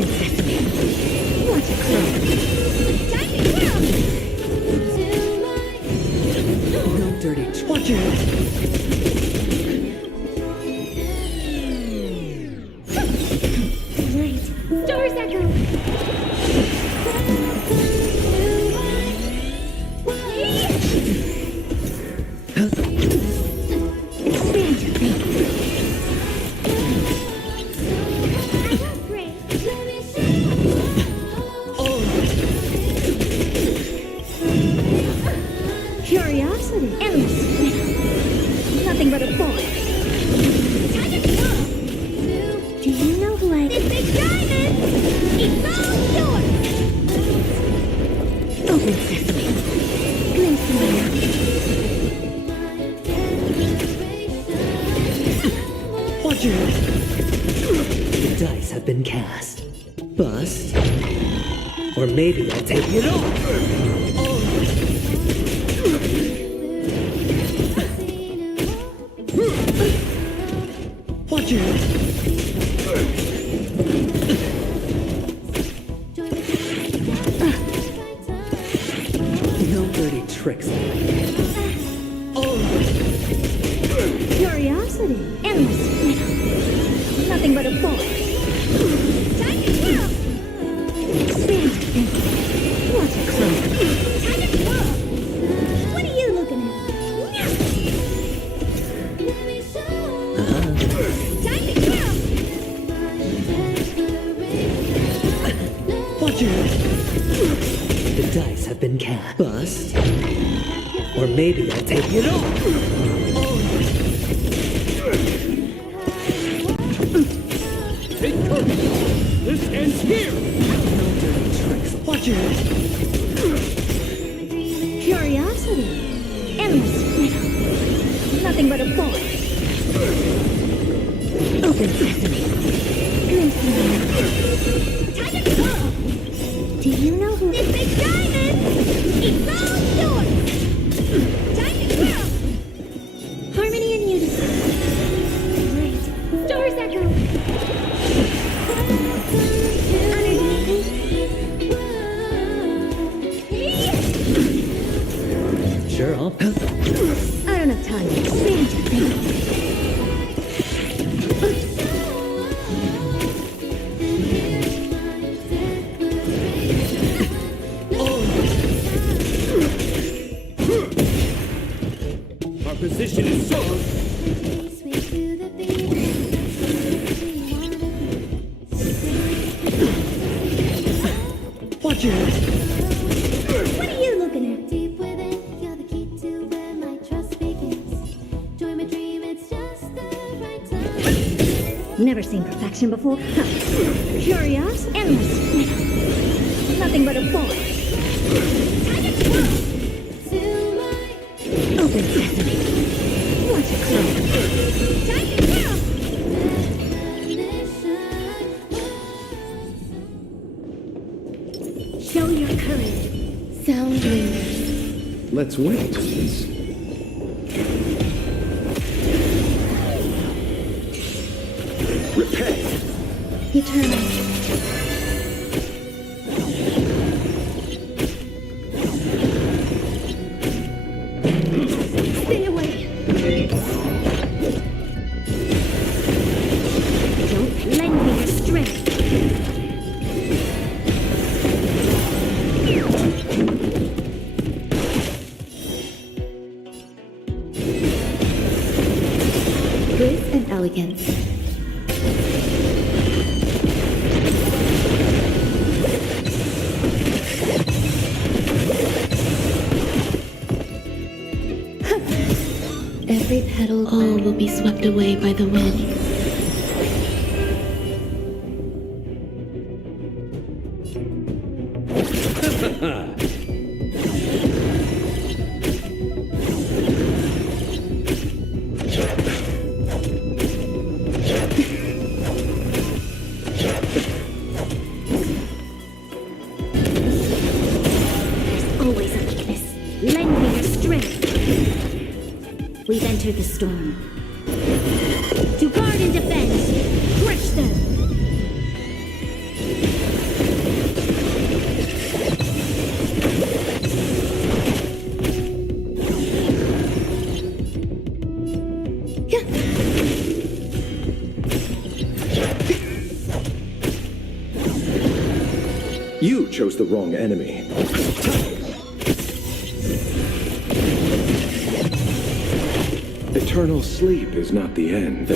The dice have been cast. Bust. Or maybe I'll take it off. Watch it. No dirty tricks. Curiosity. Endless. Nothing but a bore. Time to kill! What a clown. Time to kill! What are you looking at? Time to kill! Watch it. The dice have been cast. Bust. Or maybe I'll take it off. Take cover. This ends here. No dirty tricks. Watch it. Curiosity. Endless. Nothing but a bore. Open sesame. Glimpse me. Time to go. Do you know who this big diamond? It's all yours. Time to go. Harmony and unity. Great. Stars echo. Sure, I'll help. I don't have time. Stand to think. Our position is solid. Watch it. What are you looking at? Never seen perfection before. Huh. Curious, endless. Nothing but a bore. Time to go. Open sesame. Watch it close. Time to go. Show your courage. Sound dreamers. Let's wait. Repay. Eternal. Stay away. Don't lend me your strength. Grace and elegance. Every petal, all will be swept away by the wind. There's always a weakness. Lend me your strength. We've entered the storm. To guard and defend, crush them! You chose the wrong enemy. Eternal sleep is not the end.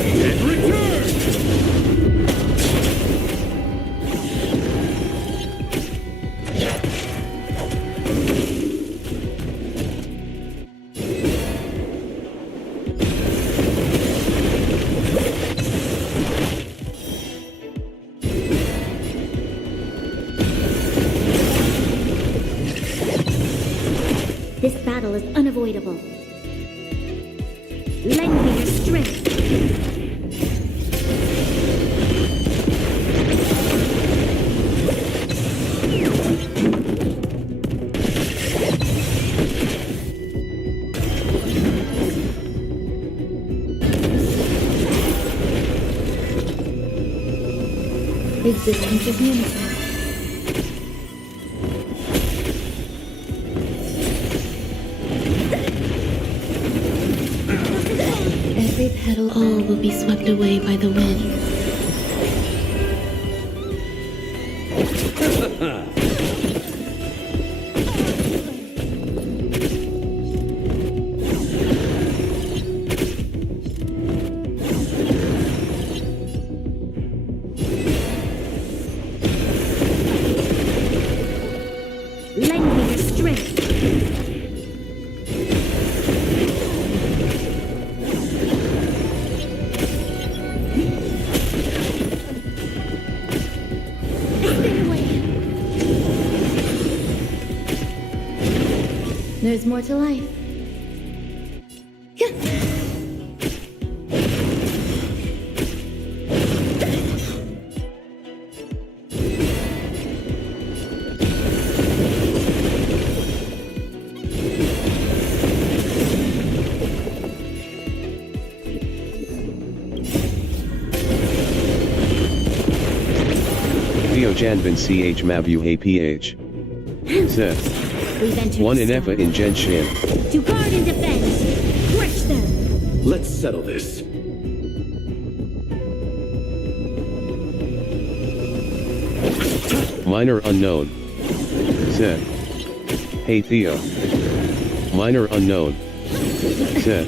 This battle is unavoidable. Lend me your strength. Existence is unity. Every petal, all will be swept away by the wind. Lend me your strength. Spin away. There's more to life. Theo Janvan Ch Mabu APH. Said. We've entered One the in Effa storm. in Genshin. To guard and defend. Crush them. Let's settle this. Minor unknown. Said. Hey Theo. Minor unknown. Said.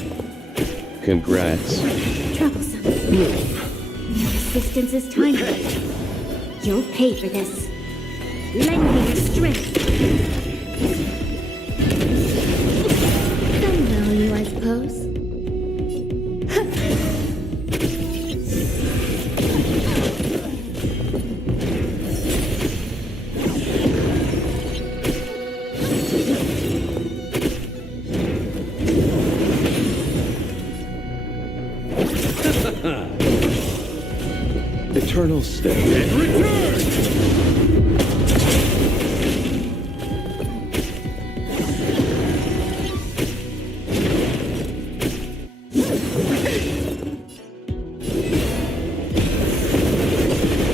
Congrats. Troublesome. Your assistance is timely. You'll pay for this. Lend me your strength. Some value, I suppose. Eternal stay. And return!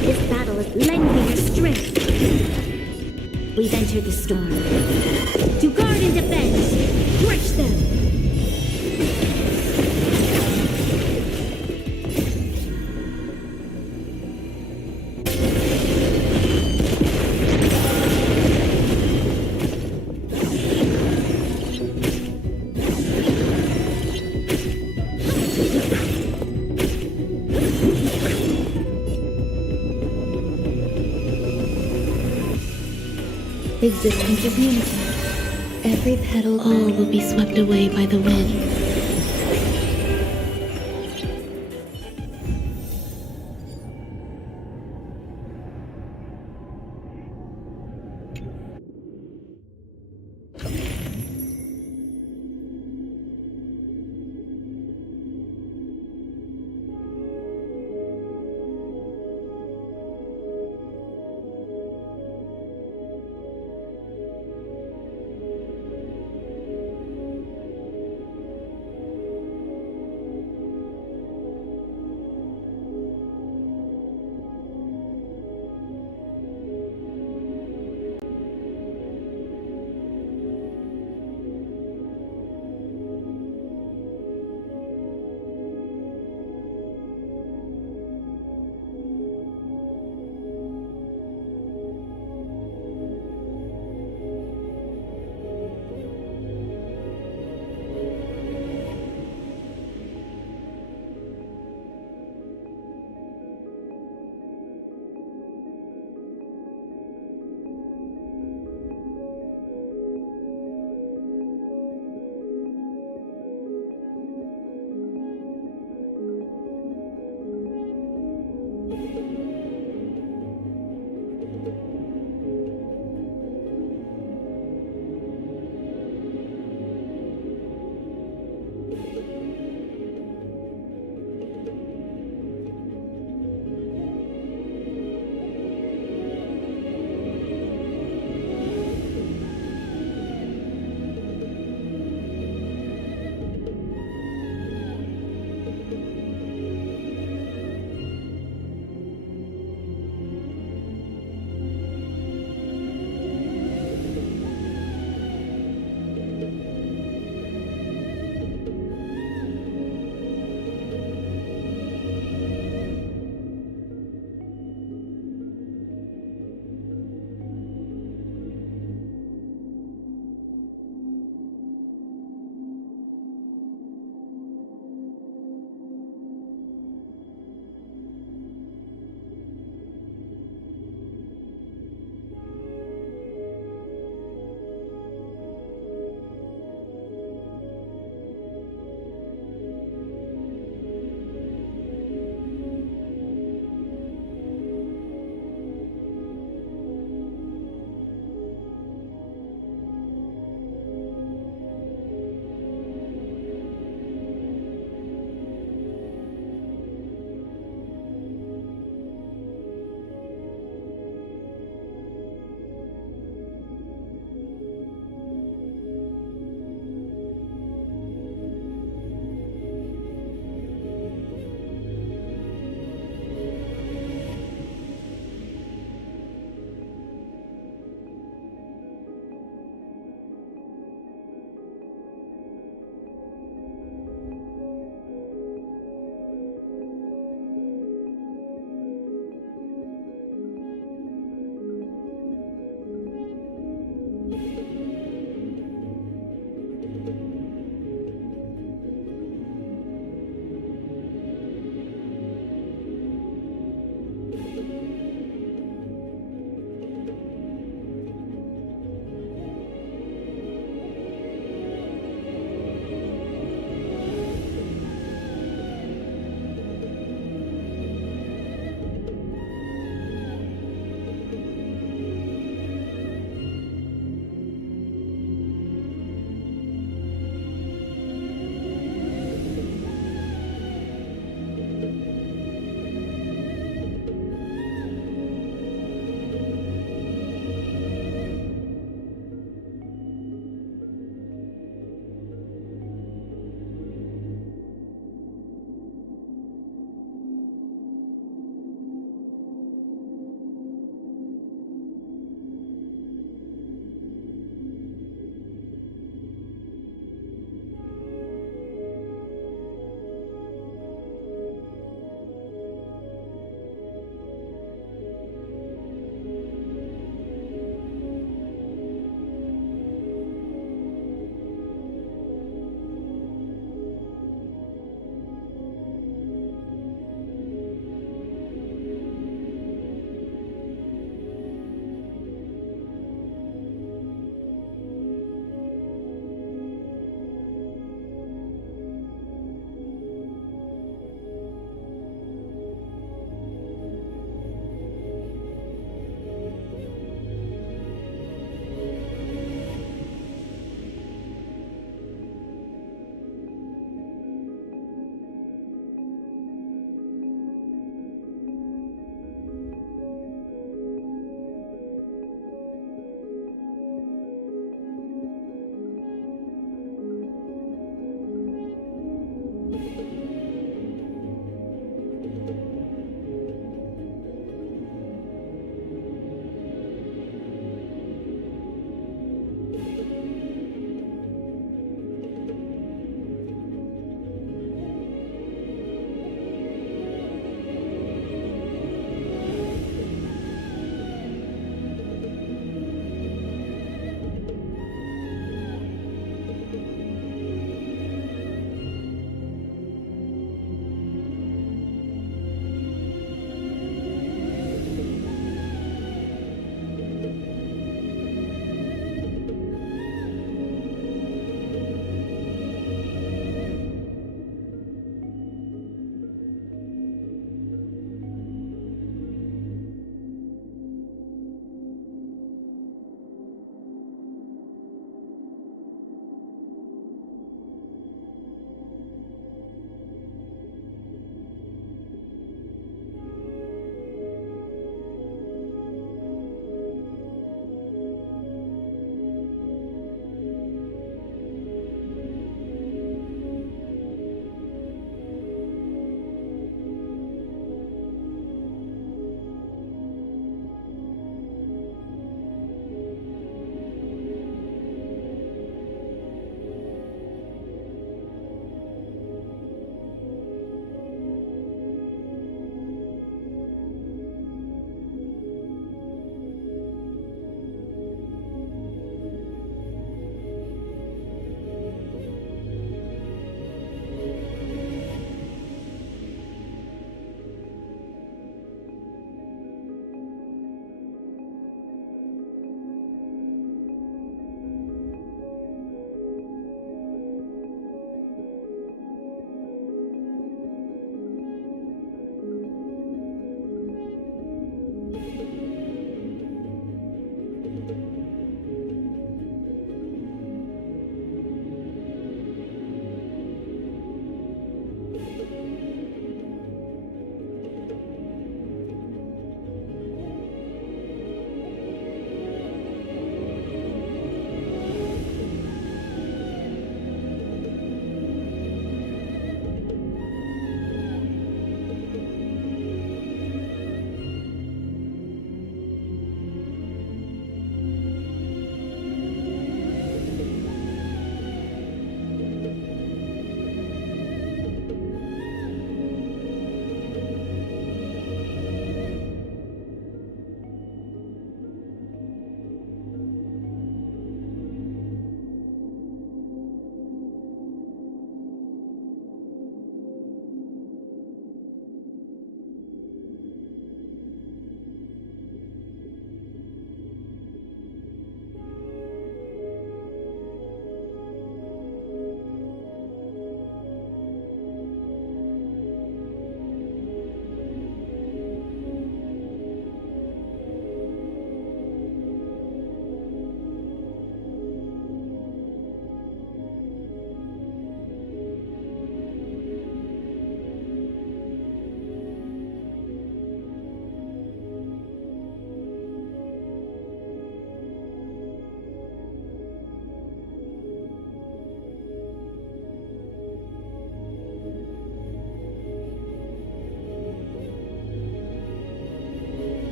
This battle is lend me your strength. We've entered the storm. To guard and defend. Crush them. Existence is unity. Every petal, all will be swept away by the wind.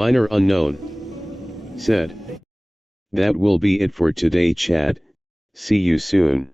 minor unknown, said. That will be it for today, chat. See you soon.